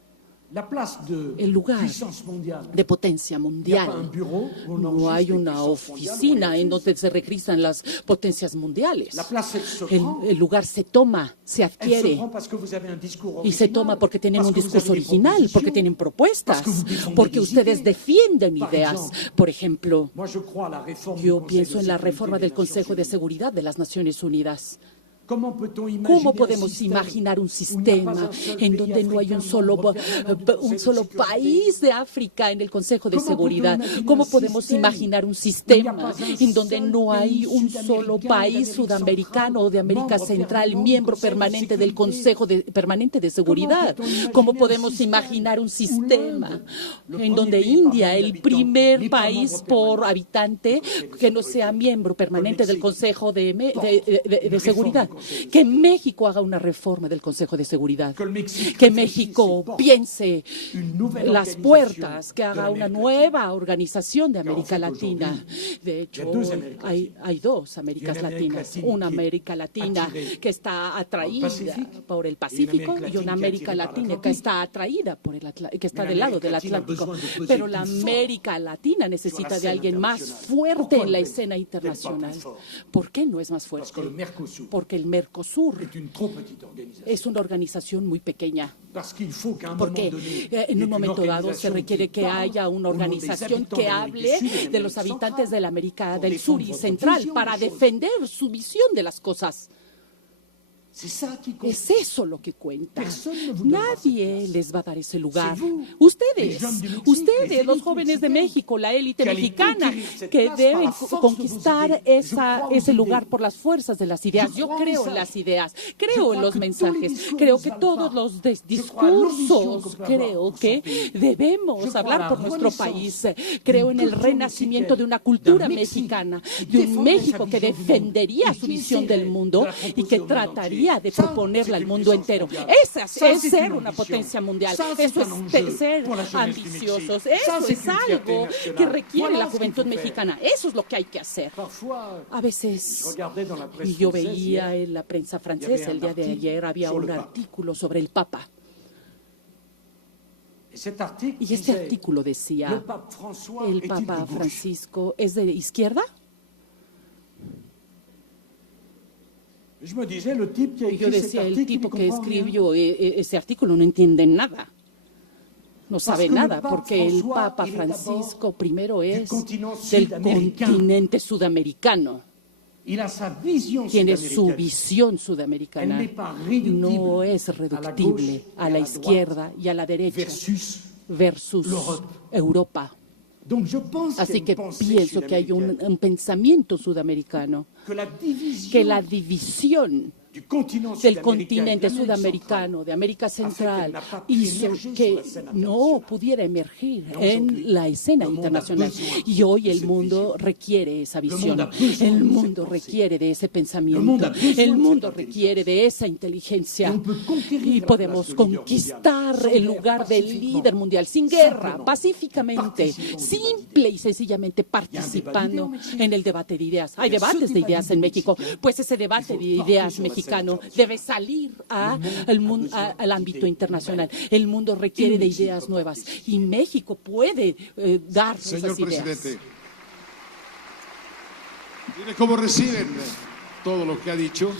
La place de El lugar puissance mondiale. de potencia Il n'y a pas un mundial. bureau où on No hay enregistre les una puissances oficina mondiales, en donde se registran las potencias mundiales. La place, elle se El, prend. el lugar se toma, se Elle se adquiere. prend parce que vous avez un discours Y se original, toma porque tienen parce un que vous discurso avez des original, porque propositions. tienen propuestas, parce que vous défendez porque des ustedes idées. defienden Par ideas. exemple, Por ejemplo, Moi, je crois à la réforme du yo Conseil pienso de en la sécurité reforma des del Nations Consejo de Unies. Seguridad de las Naciones Unidas. ¿Cómo peut-on imaginer ¿Cómo un podemos système imaginar un où il n'y a sistema pas un seul en pays donde no hay un africain solo, membre permanent du Conseil de sécurité? país de África en el Consejo de ¿Cómo Seguridad? podemos ¿Cómo imaginar podemos un sistema imaginar un où il n'y a sistema pas un en donde seul no hay pays un solo sudamericano, país d'Amérique sudamericano o de centrale, América membre Central, permanent miembro du Conseil de permanente del sécurité? Consejo Permanente de Seguridad? peut-on ¿Cómo imaginer un podemos système imaginar un où sistema l'Inde, le en premier donde pays par India, nombre el d'habitants, primer n'est pas país membre por permanent habitante, du Conseil de que no sécurité? sea miembro permanente del Mexique Consejo de porte une Seguridad? réforme du Conseil de Que sécurité. México haga una reforma del Consejo de Seguridad. Que le Mexique Que réfléchisse México et porte piense une nouvelle las organisation puertas, que de haga una l'Amérique nueva organización de Car en América fait, Latina. De hecho, il y a deux Amériques hay dos Américas Une Amérique Latinas. latine Una qui est América Latina attirée que está atraída Pacifique, por el y una Pacífico América y una Latina América attirée par Latina que l'Atlantique. está atraída por que está Mais del lado del l'Amérique latine a Atlántico. besoin de peser Pero la plus fort América Latina necesita sur de la alguien scène más internacional. fuerte Pourquoi en la le escena pays n'est pas internacional. plus fort? ¿Por qué no es más Parce que fuerte? le Mercosur Porque el Mercosur est une trop petite organisation. es una organización muy pequeña. Parce qu'il faut qu'à un Porque moment donné, en il y ait un momento une dado se organisation requiere qui que parle haya una au nom des organización habitants que d'Amérique hable du Sud et de los d'Amérique habitantes centrale de la América pour del Sur y défendre votre Central vision para des choses. defender su visión de las cosas. C'est ça qui compte. Es eso lo que cuenta. Personne ne vous donnera Nadie cette place. les va a dar ese lugar. C'est vous, Ustedes, les jeunes du Mexique, ustedes, les los élites jóvenes de mexicaines, México, la élite que allez mexicana, conquérir cette que place deben par la force de vos conquistar idées. Je ese crois aux lugar idées. por las fuerzas de las ideas. Je Yo crois aux creo en mensajes. las ideas, Je creo crois en los que tous les mensajes, discours creo ne que valent todos pas. los Je crois à l'ambition discursos, qu'on peut avoir creo pour que son pays. debemos Je crois hablar à la por nuestro renaissance país. Creo en el culture renacimiento de una mexicaine, cultura d'un Mexique mexicana, qui de un défendrait México sa que vision du monde defendería et su qui visión del essaierait mundo de la y que proposer au monde trataría entier. de Ça, proponerla c'est al une mundo puissance entero. mondiale. Esa Ça, es c'est ser une una ambition. potencia mundial. Ça, c'est Eso un enjeu es ser pour la jeunesse du ambiciosos. Mexique. Ça, Eso c'est es une fierté algo nationale. que requiere Voilà la ce qu'il juventud faut faire. mexicana. Eso es lo que hay que hacer. Parfois, A je veces, regardais dans la presse y yo française veía hier, en la prensa y francesa había el un día de artículo ayer, había sobre un el Papa. artículo sobre el Papa. et cet article Y este disait, artículo le decía, pape François ¿el est-il Papa de gauche? Francisco es de izquierda? Je me disais, le type qui a Y yo écrit cet decía, el article, il tipo ne que comprend rien. escribió ese artículo no entiende nada. No sabe que el nada, Papa porque el François, Papa il est Francisco primero es continent del sudaméricain. continente sudamericano. Il a sa vision Tiene su sud-américaine. visión Elle sudamericana. n'est pas réductible No es à la reductible gauche a et la à la izquierda y a la derecha versus versus l'Europe. Europa. Donc je pense Así qu'il y a que une pensée pienso que hay sud-américaine, un pensamiento sudamericano, que la division que la división du del continente sudamericano, de América Central, hizo que no pudiera emergir en la escena internacional. Y hoy el mundo requiere esa visión, el mundo requiere de ese pensamiento, el mundo requiere de esa inteligencia. Y podemos conquistar el lugar del líder mundial sin guerra, pacíficamente, simple y sencillamente participando en el debate de ideas. Hay debates de ideas en México, pues ese debate de ideas mexicano debe salir al ámbito internacional. El mundo requiere de ideas nuevas y México puede dar esas ideas. Señor presidente, mire cómo reciben todo lo que ha dicho.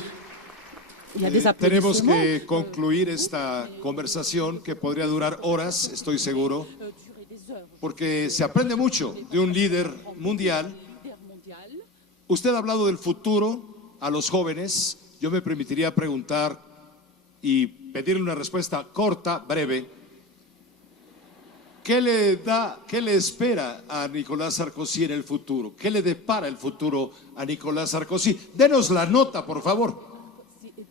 Tenemos que concluir esta conversación que podría durar horas, estoy seguro, porque se aprende mucho de un líder mundial. Usted ha hablado del futuro a los jóvenes. Yo me permitiría preguntar y pedirle una respuesta corta, breve. ¿Qué le espera a Nicolás Sarkozy en el futuro? ¿Qué le depara el futuro a Nicolás Sarkozy? Denos la nota, por favor.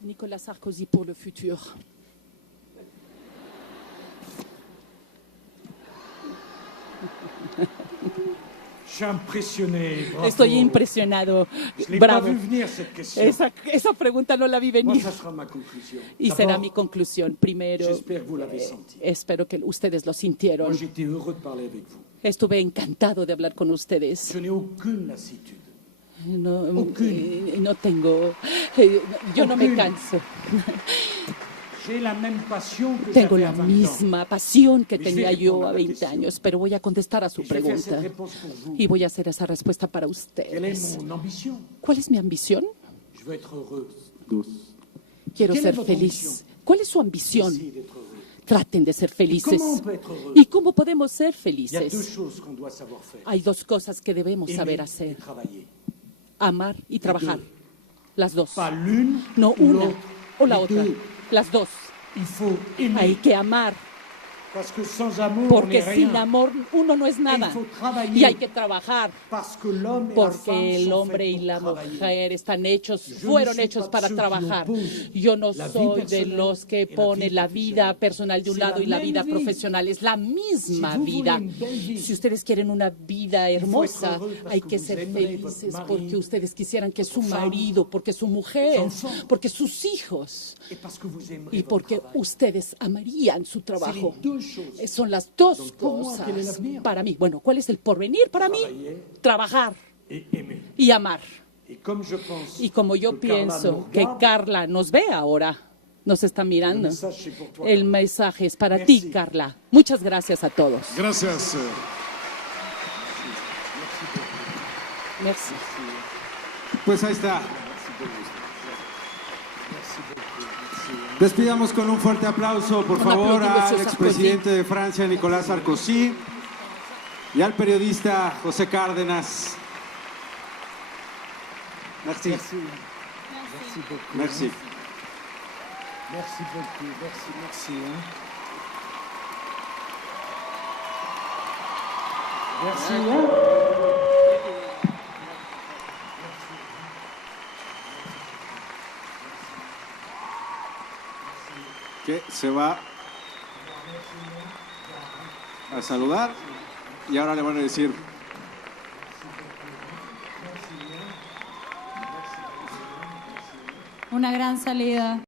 Nicolás Sarkozy pour le futur. Estoy impresionado. Bravo. Esa pregunta no la vi venir. Y será mi conclusión. Primero, espero que ustedes lo sintieron. Estuve encantado de hablar con ustedes. No tengo. Yo no me canso. Tengo la misma pasión que tenía yo a 20 años, pero voy a contestar a su pregunta y voy a hacer esa respuesta para ustedes. ¿Cuál es mi ambición? Quiero ser feliz. ¿Cuál es su ambición? Traten de ser felices. ¿Y cómo podemos ser felices? Hay dos cosas que debemos saber hacer: amar y trabajar. Las dos. No una o la otra. Las dos. Hay que amar, porque sin amor uno no es nada. Y hay que trabajar, porque el hombre y la mujer fueron hechos para trabajar. Yo no soy de los que ponen la vida personal de un lado y la vida profesional. Es la misma vida. Si ustedes quieren una vida hermosa, hay que ser felices porque ustedes quisieran que su marido, porque su mujer, porque sus hijos y porque ustedes amarían su trabajo. Son las dos cosas para mí. Bueno, ¿cuál es el porvenir para mí? Trabajar y amar. Y como yo pienso que Carla nos ve ahora, nos está mirando, el mensaje es para ti, Carla. Muchas gracias a todos. Gracias. Merci. Pues ahí está. Despidamos con un fuerte aplauso, por favor, al expresidente de Francia, Nicolás Sarkozy, y al periodista José Cárdenas. Merci. Merci. Merci. Merci beaucoup. Merci. Merci. Que se va a saludar y ahora le van a decir: una gran salida.